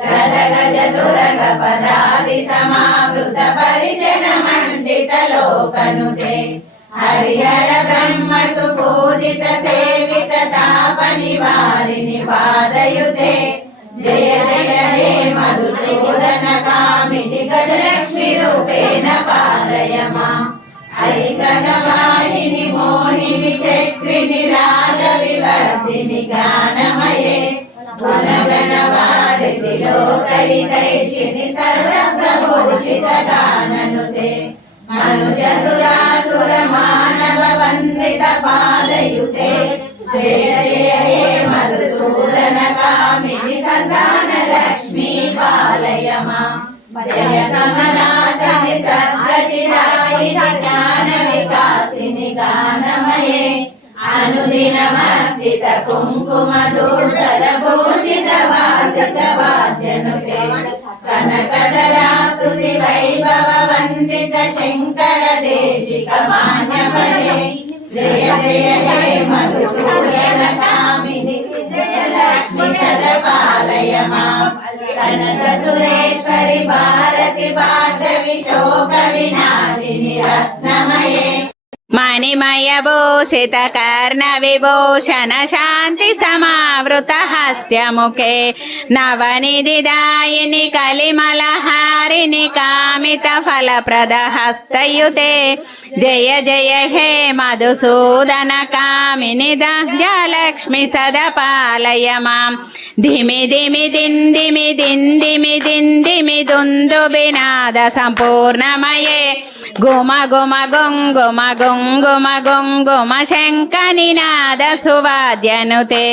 रथ गज तुरग पदादि समावृत परिजन मण्डित लोकनुते हरिहर ब्रह्म सुपूजित सेवित ताप निवारिणि पादयुते जय जय हे मधुसूदन कामिनि गजलक्ष्मी रूपेण पालय माम् ऐकगवाहिनि मोहिनि चक्रिणि रागविवर्धिनि गानमये गुणगणवारिधि लोकहितैषिणि सर्वप्रभूषित गाननुते मनुजसुरासुर मानव वन्दित पादयुते जय जय हे मधुसूदन कामिनि सन्तान लक्ष्मी पालय माम् जय कमलासनि सद्गतिदायिनि ज्ञान विकासिनि गानमये अनुदिनमर्चित कुङ्कुम दूषर भूषित वासित वाद्यनुते कनकदरासुति वैभव वन्दित शङ्कर देशिक मान्यपदे जय जय हे मधुसूदन कामिनि विजयलक्ष्मी सदपालय माम् कनक सुरेश्वरि भारति भार्गवि शोक विनाशिनि रत्नमये మణిమయ భూషిత కర్ణ విభూషణ శాంతి సమావృత హాస్యముఖే నవనిధిదాయిని కలిమలహారిణి కామిత ఫలప్రద హస్తయుతే జయ జయ హే మధుసూదన కామిని ధాన్యలక్ష్మి సదా పాలయ మాం ధిమి ధిమి దిందిమి దిందిమి దిందిమి దుందుబినాద సంపూర్ణమయే గుమ గుమ గొంగుమ గొంగుమ గొంగుమ శంఖనినాద సువాద్యనుతే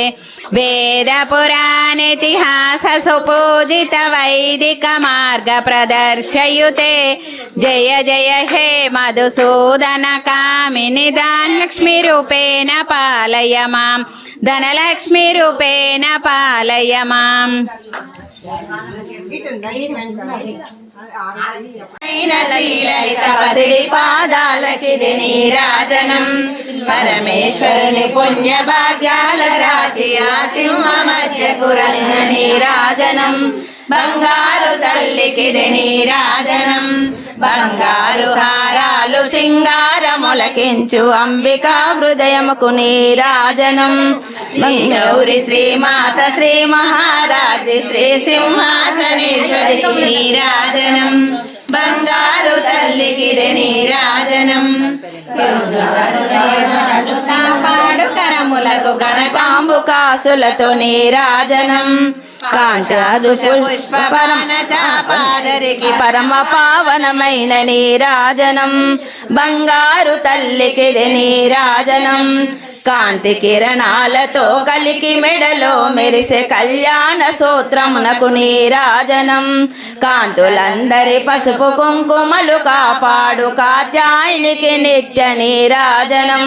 వేద పురాణేతిహాస సుపూజిత వైదిక మార్గ ప్రదర్శయుతే జయ జయ హే మధుసూదన కామిని ధనలక్ష్మి రూపేణ పాలయ మాం ధనలక్ష్మి రూపేణ పాలయ మాం శ్రీలలితవసిడి పాదాలకిది నీరాజనం పరమేశ్వరుని పుణ్య భాగ్యాల రాశి ఆ సింహ మధ్యకు రత్న నీరాజనం బంగారు తల్లికిది నీరాజనం బంగారు హారాలు సింగారములకించు అంబికా హృదయముకు నీరాజనం గౌరి శ్రీమాత శ్రీ మహారాజి శ్రీ సింహాసనేశ్వరి నీరాజనం బంగారు తల్లికిది నీరాజనం కాపాడు కరములకు కనకాంబు కాసులతో నీరాజనం కాంచాదు పుష్పవన చాపాదరికి పరమ పావనమైన నీరాజనం బంగారు తల్లికిది నీరాజనం కాంతి కిరణాలతో కలికి మెడలో మెరిసే కళ్యాణ సూత్రమునకు నీరాజనం కాంతులందరి పసుపు కుంకుమలు కాపాడు కాత్యాయనికి నిత్య నీరాజనం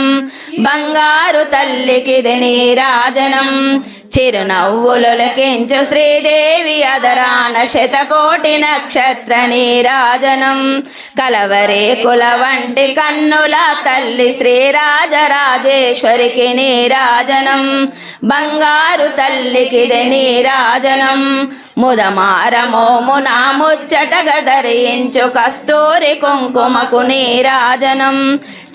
బంగారు తల్లికిది నీరాజనం చిరునవ్వులకించు శ్రీదేవి అదరాన శతకోటి నక్షత్ర నీరాజనం కలవరేకుల వంటి కన్నుల తల్లి శ్రీరాజరాజేశ్వరికి నీరాజనం బంగారు తల్లికిది నీరాజనం ముదమారమోమున ముచ్చటగా ధరించు కస్తూరి కుంకుమకు నీరాజనం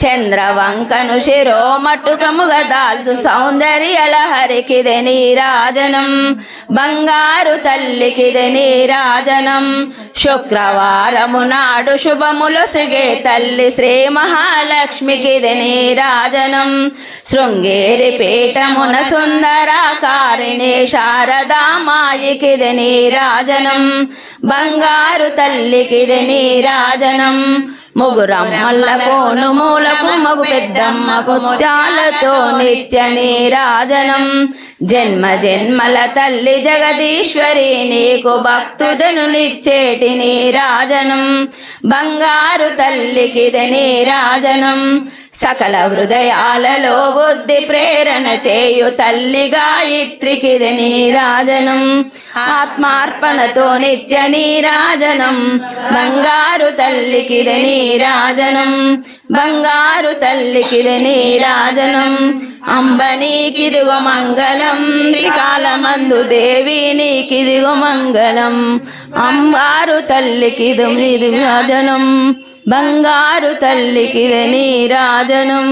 చంద్రవంకను శిరోమటుకముగా దాల్చు సౌందర్య లహరికిది నీరాజనం బంగారు తల్లికిది నీరాజనం శుక్రవారము నాడు శుభములు సిగే తల్లి శ్రీ మహాలక్ష్మికిది నీరాజనం శృంగేరి పీఠమున సుందరాకారిణి శారదామాయికిది నీరాజనం బంగారు తల్లికిది నీరాజనం ముగురమ్మల్ల కోను మూలకు మగు పెద్దమ్మకు ముత్యాలతో నిత్య నీరాజనం జన్మ జన్మల తల్లి జగదీశ్వరి నీకు భక్తుదను నిచ్చేటి నీరాజనం బంగారు తల్లికిది నీరాజనం సకల హృదయాలలో బుద్ధి ప్రేరణ చేయు తల్లి గాయత్రికిది నీరాజనం ఆత్మార్పణతో నిత్య నీరాజనం బంగారు తల్లికిది నీరాజనం బంగారు తల్లికిది నీరాజనం అంబ నీకిదిగో మంగళం త్రికాలమందు దేవి నీకిదిగో మంగళం అంబారు తల్లికిది నీరాజనం బంగారు తల్లికిది నీరాజనం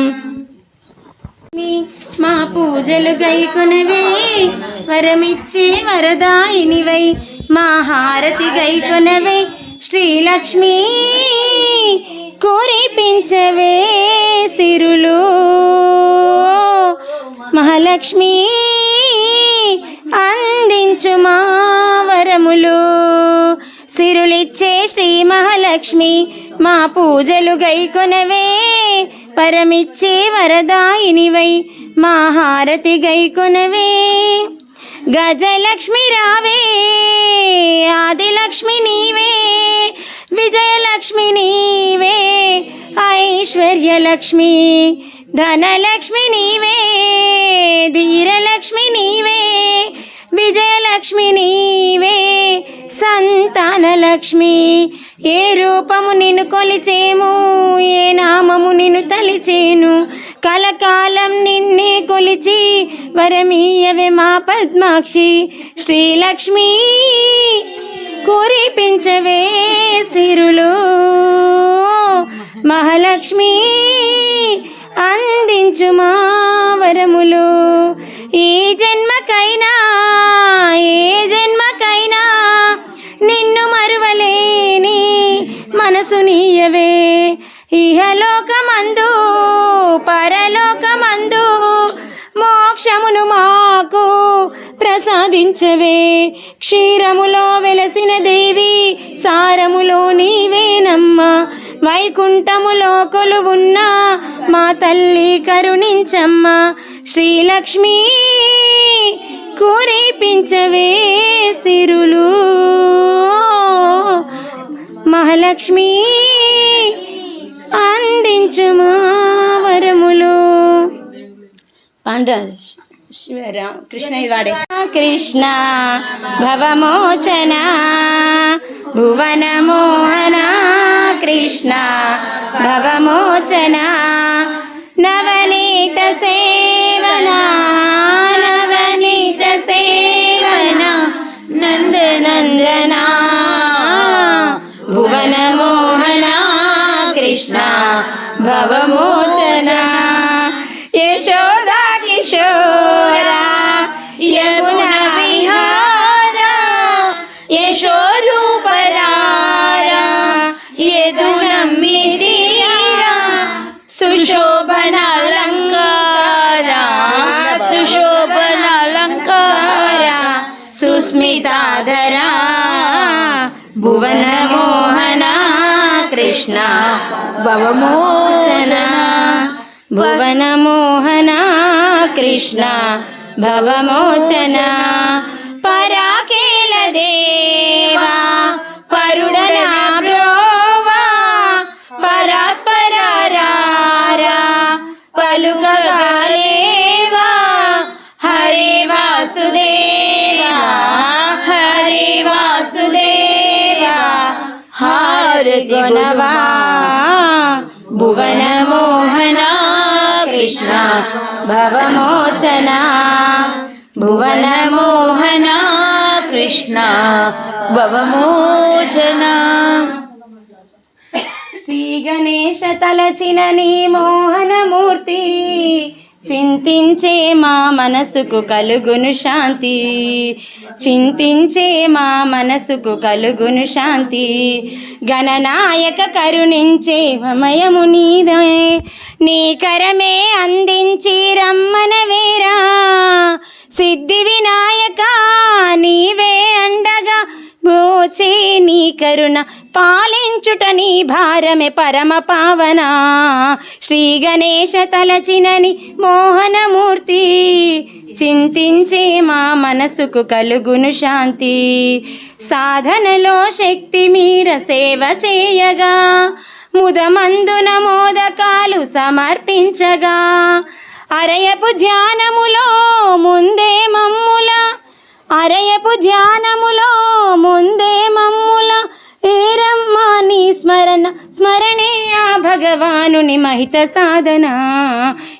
మా పూజలు గైకొనవే వరమిచ్చే వరదాయినివై మా హారతి గైకొనవే శ్రీలక్ష్మి కురిపించవే సిరులు మహాలక్ష్మి అందించు మా వరములు సిరులిచ్చే శ్రీ మహాలక్ష్మి మా పూజలు గైకొనవే పరమిచ్చే వరదాయినివై మా హారతి గైకొనవే గజలక్ష్మి రావే ఆదిలక్ష్మి నీవే విజయలక్ష్మి నీవే ఐశ్వర్యలక్ష్మి ధనలక్ష్మి నీవే ధీరలక్ష్మి నీవే విజయలక్ష్మి నీవే సంతానలక్ష్మి ఏ రూపము నిన్ను కొలిచేము ఏ నామము నిన్ను తలిచేను కలకాలం నిన్నే కొలిచి వరమీయవే మా పద్మాక్షి శ్రీలక్ష్మి కురిపించవే సిరులు మహాలక్ష్మి మోక్షమును మాకు ప్రసాదించవే. క్షీరములో వెలసిన దేవి సారములో నీవేనమ్మా. వైకుంఠములో కొలువున్న మా తల్లి కరుణించమ్మా. శ్రీలక్ష్మి కురిపించవే సిరులు. మహాలక్ష్మి అందించుమా వరములు. పాండ్రాజు శివరాం కృష్ణ వాడే. కృష్ణ భవమోచన భువన మోహన కృష్ణ భవమోచన నవనీత సేవన నవనీత సేవన నందనందన భువన మోహన కృష్ణ భవమోచన. యశోదా కిశోరా యమున విహారా యశోరూపరారా యదునమ్మిదీరా సుశోభనాలంకారా సుశోభనాలంకారా సుస్మితాధరా భువన మోహన కృష్ణ భవమోచన భువన మోహన కృష్ణ భవమోచన. పరాకేల దేవా పరుడనా బ్రోవా పరాత్పరారా పలుకగాలేవా హరే వాసుదేవా హరే వాసుదేవా హారతి గుణవా భువన మోహన కృష్ణ భవమోచన భువన మోహన కృష్ణ భవమోచన. శ్రీ గణేశ తలచిన నీ మోహనమూర్తి చింతించే మా మనసుకు కలుగును శాంతి. చింతించే మా మనసుకు కలుగును శాంతి. గణనాయక కరుణించే వమయము నీదే. నీ కరమే అందించి రమ్మన వేరా. సిద్ధి వినాయక నీవే అండగా భోచే నీ కరుణ పాలించుట నీ భారమే పరమ పావన. శ్రీ గణేశ తలచినని మోహనమూర్తి చింతించే మా మనసుకు కలుగును శాంతి. సాధనలో శక్తి మీర సేవ చేయగా ముదమందున మోదకాలు సమర్పించగా అరయపు ధ్యానములో ముందే మమ్ముల అరయపు ధ్యానములో ముందే మమ్ముల ఏరమ్మా నీ స్మరణ స్మరణే ఆ భగవానుని మహిత సాధన.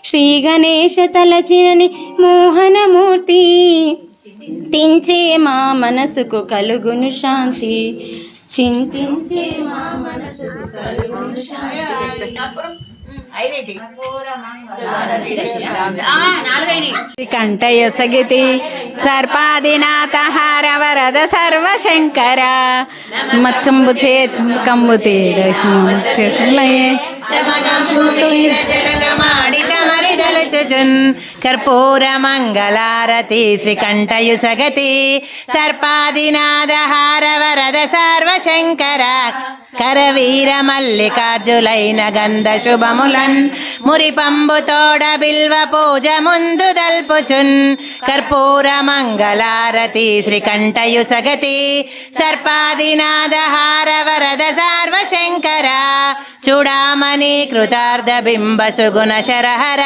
శ్రీ గణేశ తలచినని మోహనమూర్తి చింతించే మా మనసుకు కలుగును శాంతి. చింతించే మా మనసుకు కలుగును శాంతి. కంఠయసగితి సర్పాదినాథ హార వరద సర్వశంకర మత్తంబు కంబు కర్పూర మంగళారతి శ్రీకంఠయు సగతి సర్పాదినాథ హార వరద సర్వశంకర కరవీర మల్లికార్జులైన గంధ శుభములన్ మురిపంబు తోడ బిల్వ పూజ ముందు దల్పుచున్ కర్పూర మంగళారతి శ్రీకంఠయు సగతి సర్పాదినాథ హార వరద సర్వశంకర చూడామణి కృతార్థ బింబ సుగుణ శరహర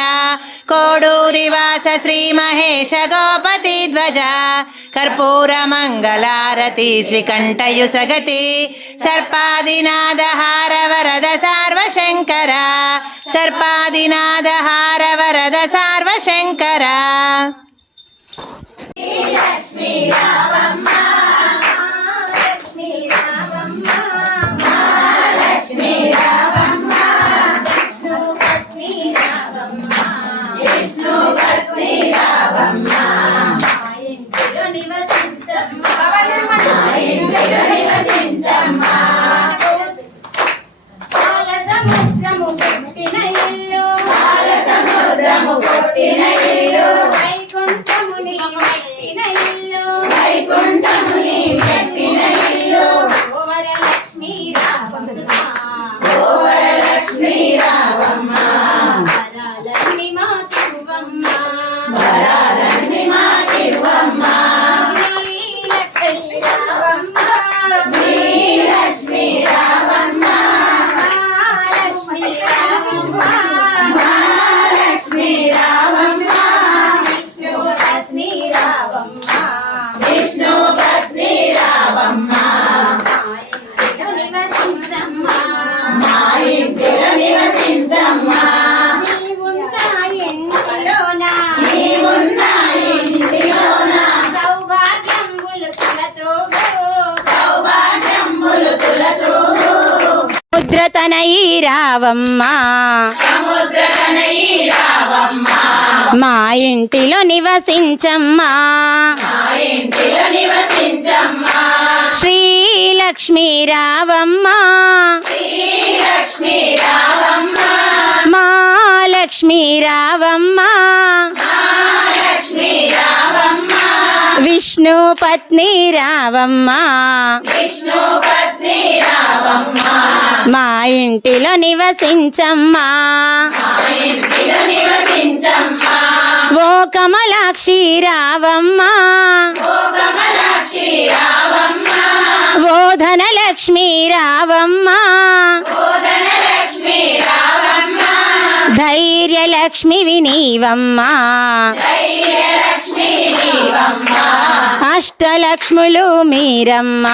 కోడూరి వాస శ్రీ మహేశ గోపతి ధ్వజ కర్పూర మంగళారతి శ్రీకంఠయు సగతి సర్పాదినాథ హార వరద సర్వశంకర సర్పాదినాథ హార వరద సర్వశంకర. లక్ష్మీ రావమ్మ లక్ష్మీ రావమ్మ లక్ష్మీ రావమ్మ విష్ణు పత్ని రావమ్మ విష్ణు పత్ని రావమ్మ ఇంటిలో నివసించమ్మ ఇంటిలో నివసించమ్మ పాల సముద్రము కొట్టిన ఇల్లు పాల సముద్రము కొట్టిన ఇల్లు వైకుంఠము నీ పెట్టిన ఇల్లు ఓ వరలక్ష్మీ రావమ్మ ఓ వరలక్ష్మీ రావమ్మ వరాలన్నీ మాకివ్వమ్మ వరాలన్నీ మాకివ్వమ్మ శ్రీ లక్ష్మీ రావమ్మ శ్రీ లక్ష్మీ రావమ్మ మహాలక్ష్మీ రావమ్మ మహాలక్ష్మీ రావమ్మ విష్ణుపత్ని రావమ్మ విష్ణు పత్ని రావమ్మ మా ఇంటిలో నివసించమ్మ మా ఇంటిలో నివసించమ్మ నీవున్న ఇంటిలోన నీవున్న ఇంటిలోన సౌభాగ్యములు తులతూగు సౌభాగ్యములు తులతూగు ముద్రతనయి రావమ్మ సముద్ర కనయి రావమ్మ మా ఇంటిలో నివసించమ్మా మా ఇంటిలో నివసించమ్మ శ్రీలక్ష్మీ రావమ్మ శ్రీ లక్ష్మీ రావమ్మ మా లక్ష్మీ రావమ్మ మహాలక్ష్మీ రావమ్మ విష్ణు పత్ని రావమ్మ విష్ణు పత్ని రావమ్మ మా ఇంటిలో నివసించమ్మా మా ఇంటిలో నివసించమ్మ ఓ కమలాక్షి రావమ్మ ఓ కమలాక్షి రావమ్మ ఓ ధనలక్ష్మి రావమ్మ ఓ ధనలక్ష్మి రావమ్మ ధైర్యలక్ష్మి వినీవమ్మ ధైర్యలక్ష్మి నీవమ్మ అష్టలక్ష్ములు మీరమ్మ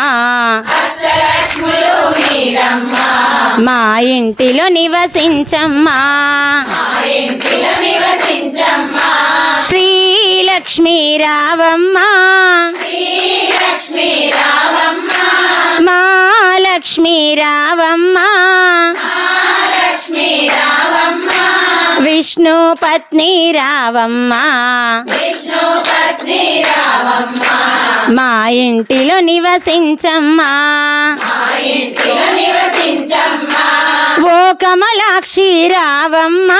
అష్టలక్ష్ములు మీరమ్మ మా ఇంటిలో నివసించమ్మా మా ఇంటిలో నివసించమ్మ శ్రీలక్ష్మీ రావమ్మ శ్రీ లక్ష్మి రావమ్మ మా లక్ష్మీ రావమ్మ మహాలక్ష్మి రావమ్మ విష్ణు పత్ని రావమ్మ విష్ణు పత్ని రావమ్మ మా ఇంటిలో నివసించమ్మా మా ఇంటిలో నివసించమ్మ ఓ కమలాక్షి రావమ్మ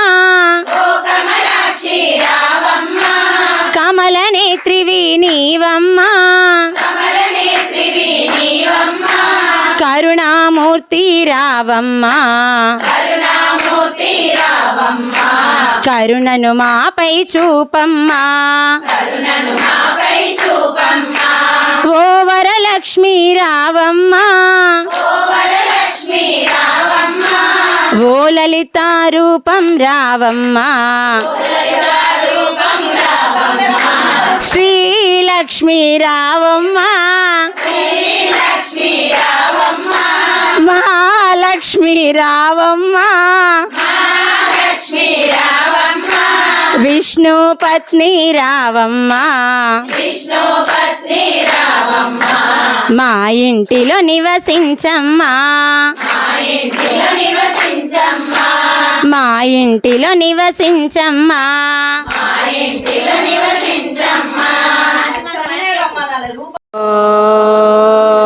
ఓ కమలాక్షి రావమ్మ కమల నేత్రివి నీవమ్మ కమల నేత్రివి నీవమ్మ కరుణామూర్తి రావమ్మ కరుణామూర్తి రావమ్మ కరుణను మాపై చూపమ్మా కరుణను మాపై చూపమ్మ ఓ వరలక్ష్మి రావమ్మ ఓ వరలక్ష్మి రావమ్మ ఓ లలిత రూపం రావమ్మ లలితా రూపం రావమ్మ శ్రీలక్ష్మి రావమ్మ శ్రీ లక్ష్మి రావమ్మ మహాలక్ష్మి రావమ్మ మహాలక్ష్మి రావమ్మ విష్ణు పత్ని రావమ్మ విష్ణు పత్ని రావమ్మ మా ఇంటిలో నివసించమ్మా మా ఇంటిలో నివసించమ్మ మా ఇంటిలో నివసించమ్మా మా ఇంటిలో నివసించమ్మ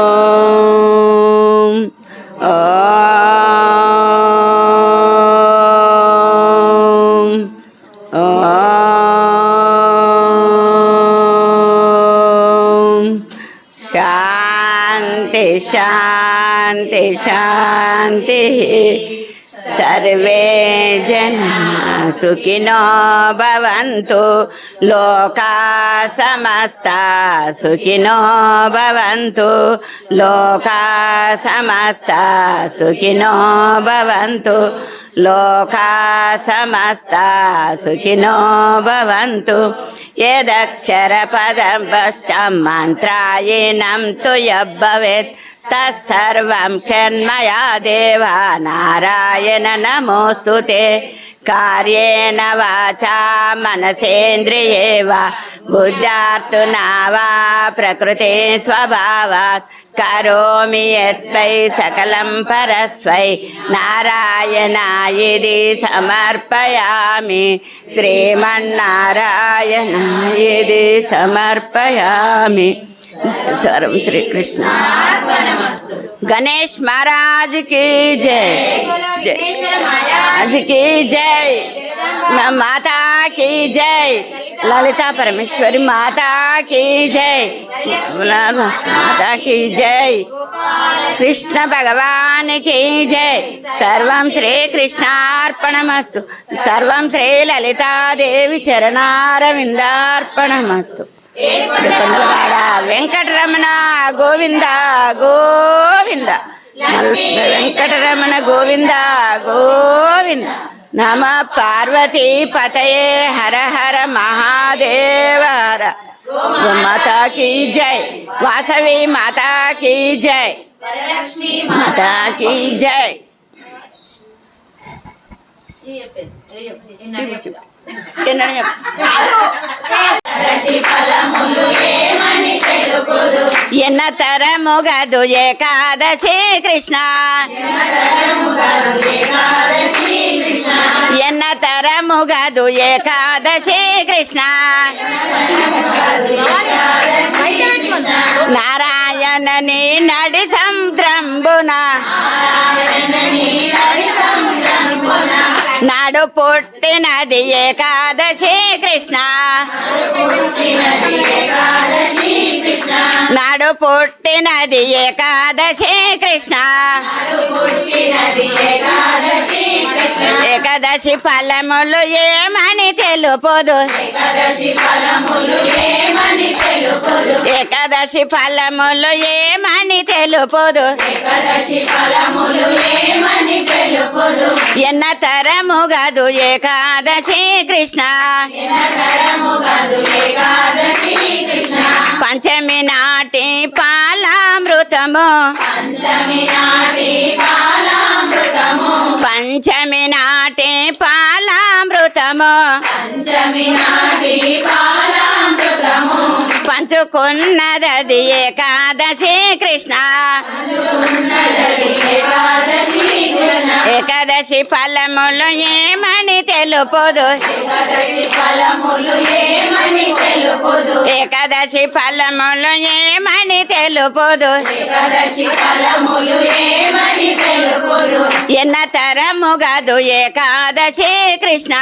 ఓం ఓం ఓం శాంతి శాంతి శాంతి సర్వే జనా సుఖినో భవంతు లోకా సమస్తా సుఖినో భవంతు లోకా సమస్తా సుఖినో భవంతు లోకా సమస్తా సుఖినో భవంతు యదక్షరపదం భ్రష్టం మంత్రాయణం తు యద్భవేత్ తత్సర్వం క్షణ్మయా దేవా నారాయణ నమోస్తుతే కార్యేణ వాచా మనసేంద్రియే వా బుద్ధ్యార్తునా వా ప్రకృతే స్వభావాత్ కరోమి యత్వై సకలం పరస్వై నారాయణాయేది సమర్పయామి శ్రీమన్నారాయణాయేది సమర్పయామి सर्व श्री कृष्ण गणेश महाराज की जय जय महाराज की जय माता की जय లలితా పరమేశ్వరి మాతా కీ జై, మాతా కీ జై, కృష్ణ భగవాన్ కీ జై. సర్వం శ్రీకృష్ణార్పణమస్తు, సర్వం శ్రీ లలితాదేవి చరణారవిందార్పణమస్తు. కొండలవాడ వెంకటరమణ గోవింద గోవింద, వెంకటరమణ గోవింద గోవింద. నమ పార్వతీ పతయే హర హర మహాదేవ హర. మాతా కీ జై, వాసవి మాతా కీ జై, మాతా కీ జై. ఎన్న తరముగదు ఏకాదశి కృష్ణ, ఎన్న తరముగదు ఏకాదశి కృష్ణ. నారాయణని నడి సముద్రంబున నాడు పుట్టినది ఏకాదశి కృష్ణ, నాడు పుట్టినది ఏకాదశి కృష్ణ. ఏకాదశి ఫలములు ఏమని తెలుపుదు, ఏకాదశి ఫలములు ఏమని తెలుపుదు. ఎన్న తరముగదు ఏకాదశి కృష్ణ, పంచమి నాటి పాలామృతము, పంచమి నాటి పాలామృతము, పంచుకున్నదది ఏకాదశి కృష్ణ. ఏకాదశి ఫలములు ఏమని తెలుపుదు, ఏకాదశి ఫలములు ఏమని తెలుపుదు. ఎన్న తరముగదు ఏకాదశి కృష్ణ,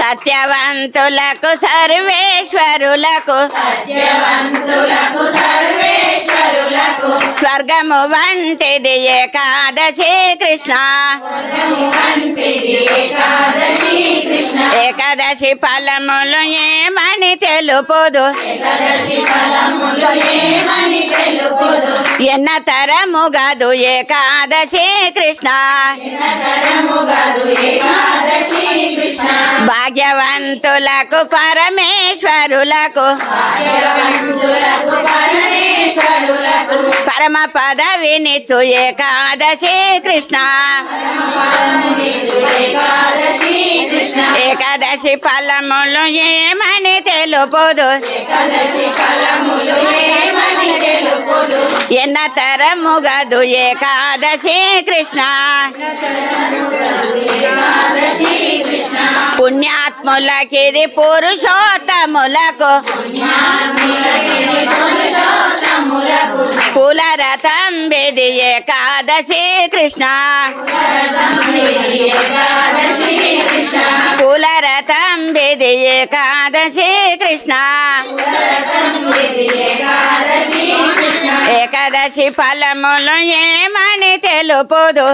సత్యవంతులకు సర్వేశ్వరులకు, స్వర్గము వంటిది ఏకాదశి కృష్ణ. ఏకాదశి ఫలములు ఏమని తెలుపుదు, ఎన్న తరముగదు ఏకాదశి కృష్ణ. భాగ్యవంతులకు పరమేశ్వరులకు, పరమ పదవినిచ్చు ఏకాదశి కృష్ణ. ఏకాదశి ఫలములు ఏమని తెలుపుదు, ఎన్న తరముగదు ఏకాదశి కృష్ణ. పుణ్యాత్ములకిది పురుషోత్తములకు, కులరథం విధి ఏకాదశి కృష్ణ. కులరథం విధి ఏకాదశి కృష్ణ. ఏకాదశి ఫలములు ఏమని తెలుపుదు,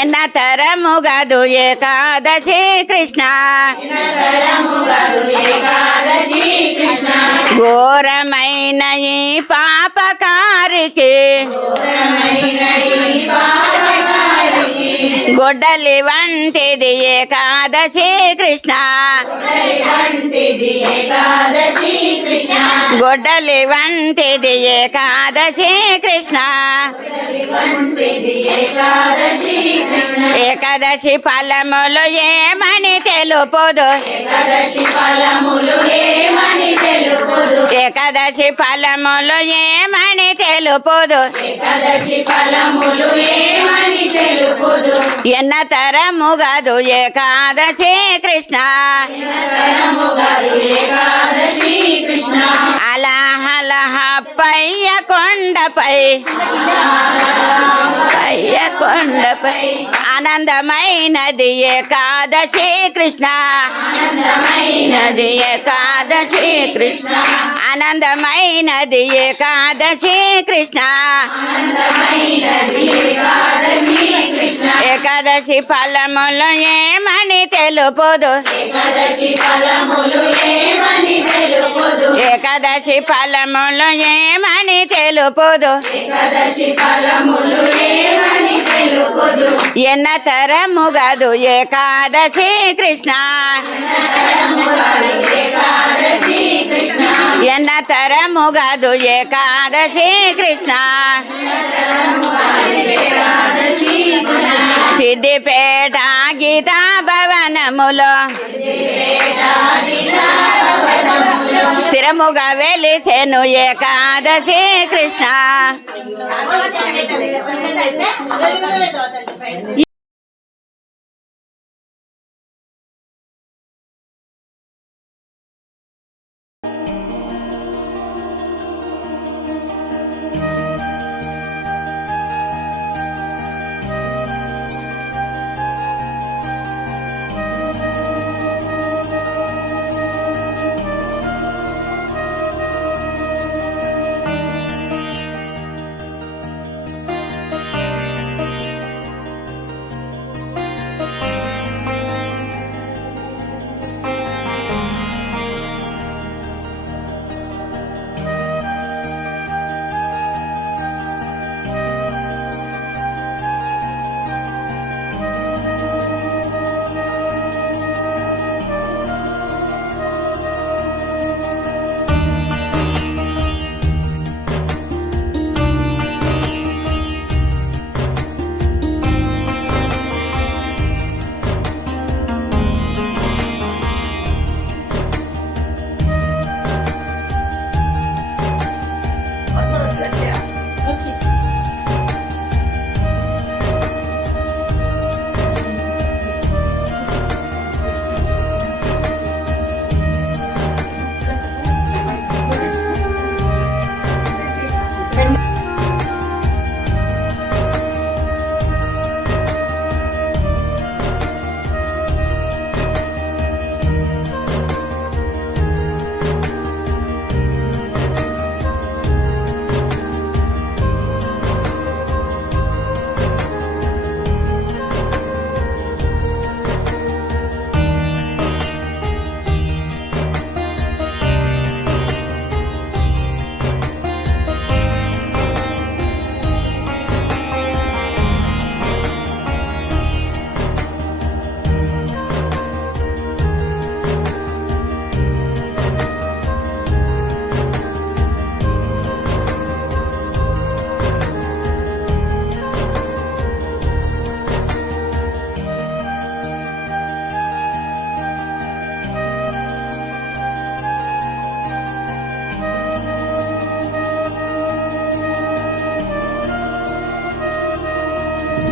ఎన్న తరముగదు ఏకాదశి కృష్ణ. ఘోరమైన ఈ పాపకారికి గొడ్డలి వంటిది ఏకాదశి కృష్ణ. గొడ్డలి వంటిది ఏకాదశి కృష్ణ. ఏకాదశి ఫలములు ఏమని తెలుపుదు, ఏకాదశి ఫలములు ఏమని తెలుపుదు. ఎన్న తరముగదు ఏకాదశి కృష్ణ. అలహలహ పయ్య కొండపై, పయ్య కొండపై ఆనందమైనది ఏకాదశి కృష్ణ ఆనందమైనది ఏకాదశి కృష్ణ ఆనందమైనది ఏకాదశి కృష్ణ ఏకాదశి ఫలములు ఏమని తెలుపుదు ఏకాదశి ఫలములు ఏమని తెలుపుదు ఎన్న తరముగదు ఏకాదశి కృష్ణ ఎన్న తరముగదు ఏకాదశి కృష్ణ సిద్దిపేట గీతా భవనములో స్థిరముగా వెలిసెను ఏకాదశి కృష్ణ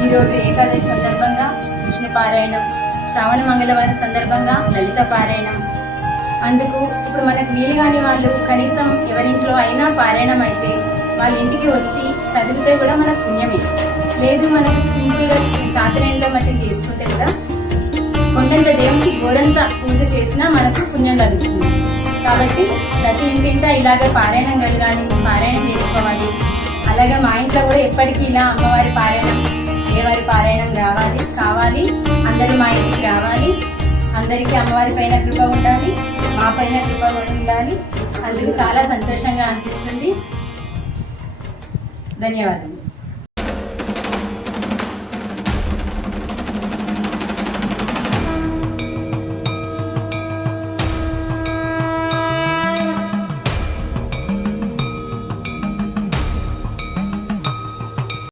ఈరోజు ఏకాదశి సందర్భంగా విష్ణు పారాయణం, శ్రావణ మంగళవారం సందర్భంగా లలిత పారాయణం. అందుకు ఇప్పుడు మనకు వీలు కాని వాళ్ళు కనీసం ఎవరింట్లో అయినా పారాయణం అయితే వాళ్ళ ఇంటికి వచ్చి చదివితే కూడా మనకు పుణ్యమే. లేదు మనకు సింపుల్గా చాతనైనంత మట్టి చేసుకుంటే కూడా కొండంత దేవునికి గోరంత పూజ చేసినా మనకు పుణ్యం లభిస్తుంది. కాబట్టి ప్రతి ఇంటింటా ఇలాగ పారాయణం కలగాలి, పారాయణం చేసుకోవాలి. అలాగే మా ఇంట్లో కూడా ఎప్పటికీ ఇలా అమ్మవారి పారాయణం, అయ్యవారి పారాయణం కావాలి. అందరూ మా ఇంటికి రావాలి. అందరికీ అమ్మవారి పైన కృప ఉండాలి, మా పైన కృప ఉండాలి. అందుకు చాలా సంతోషంగా అనిపిస్తుంది. ధన్యవాదాలు.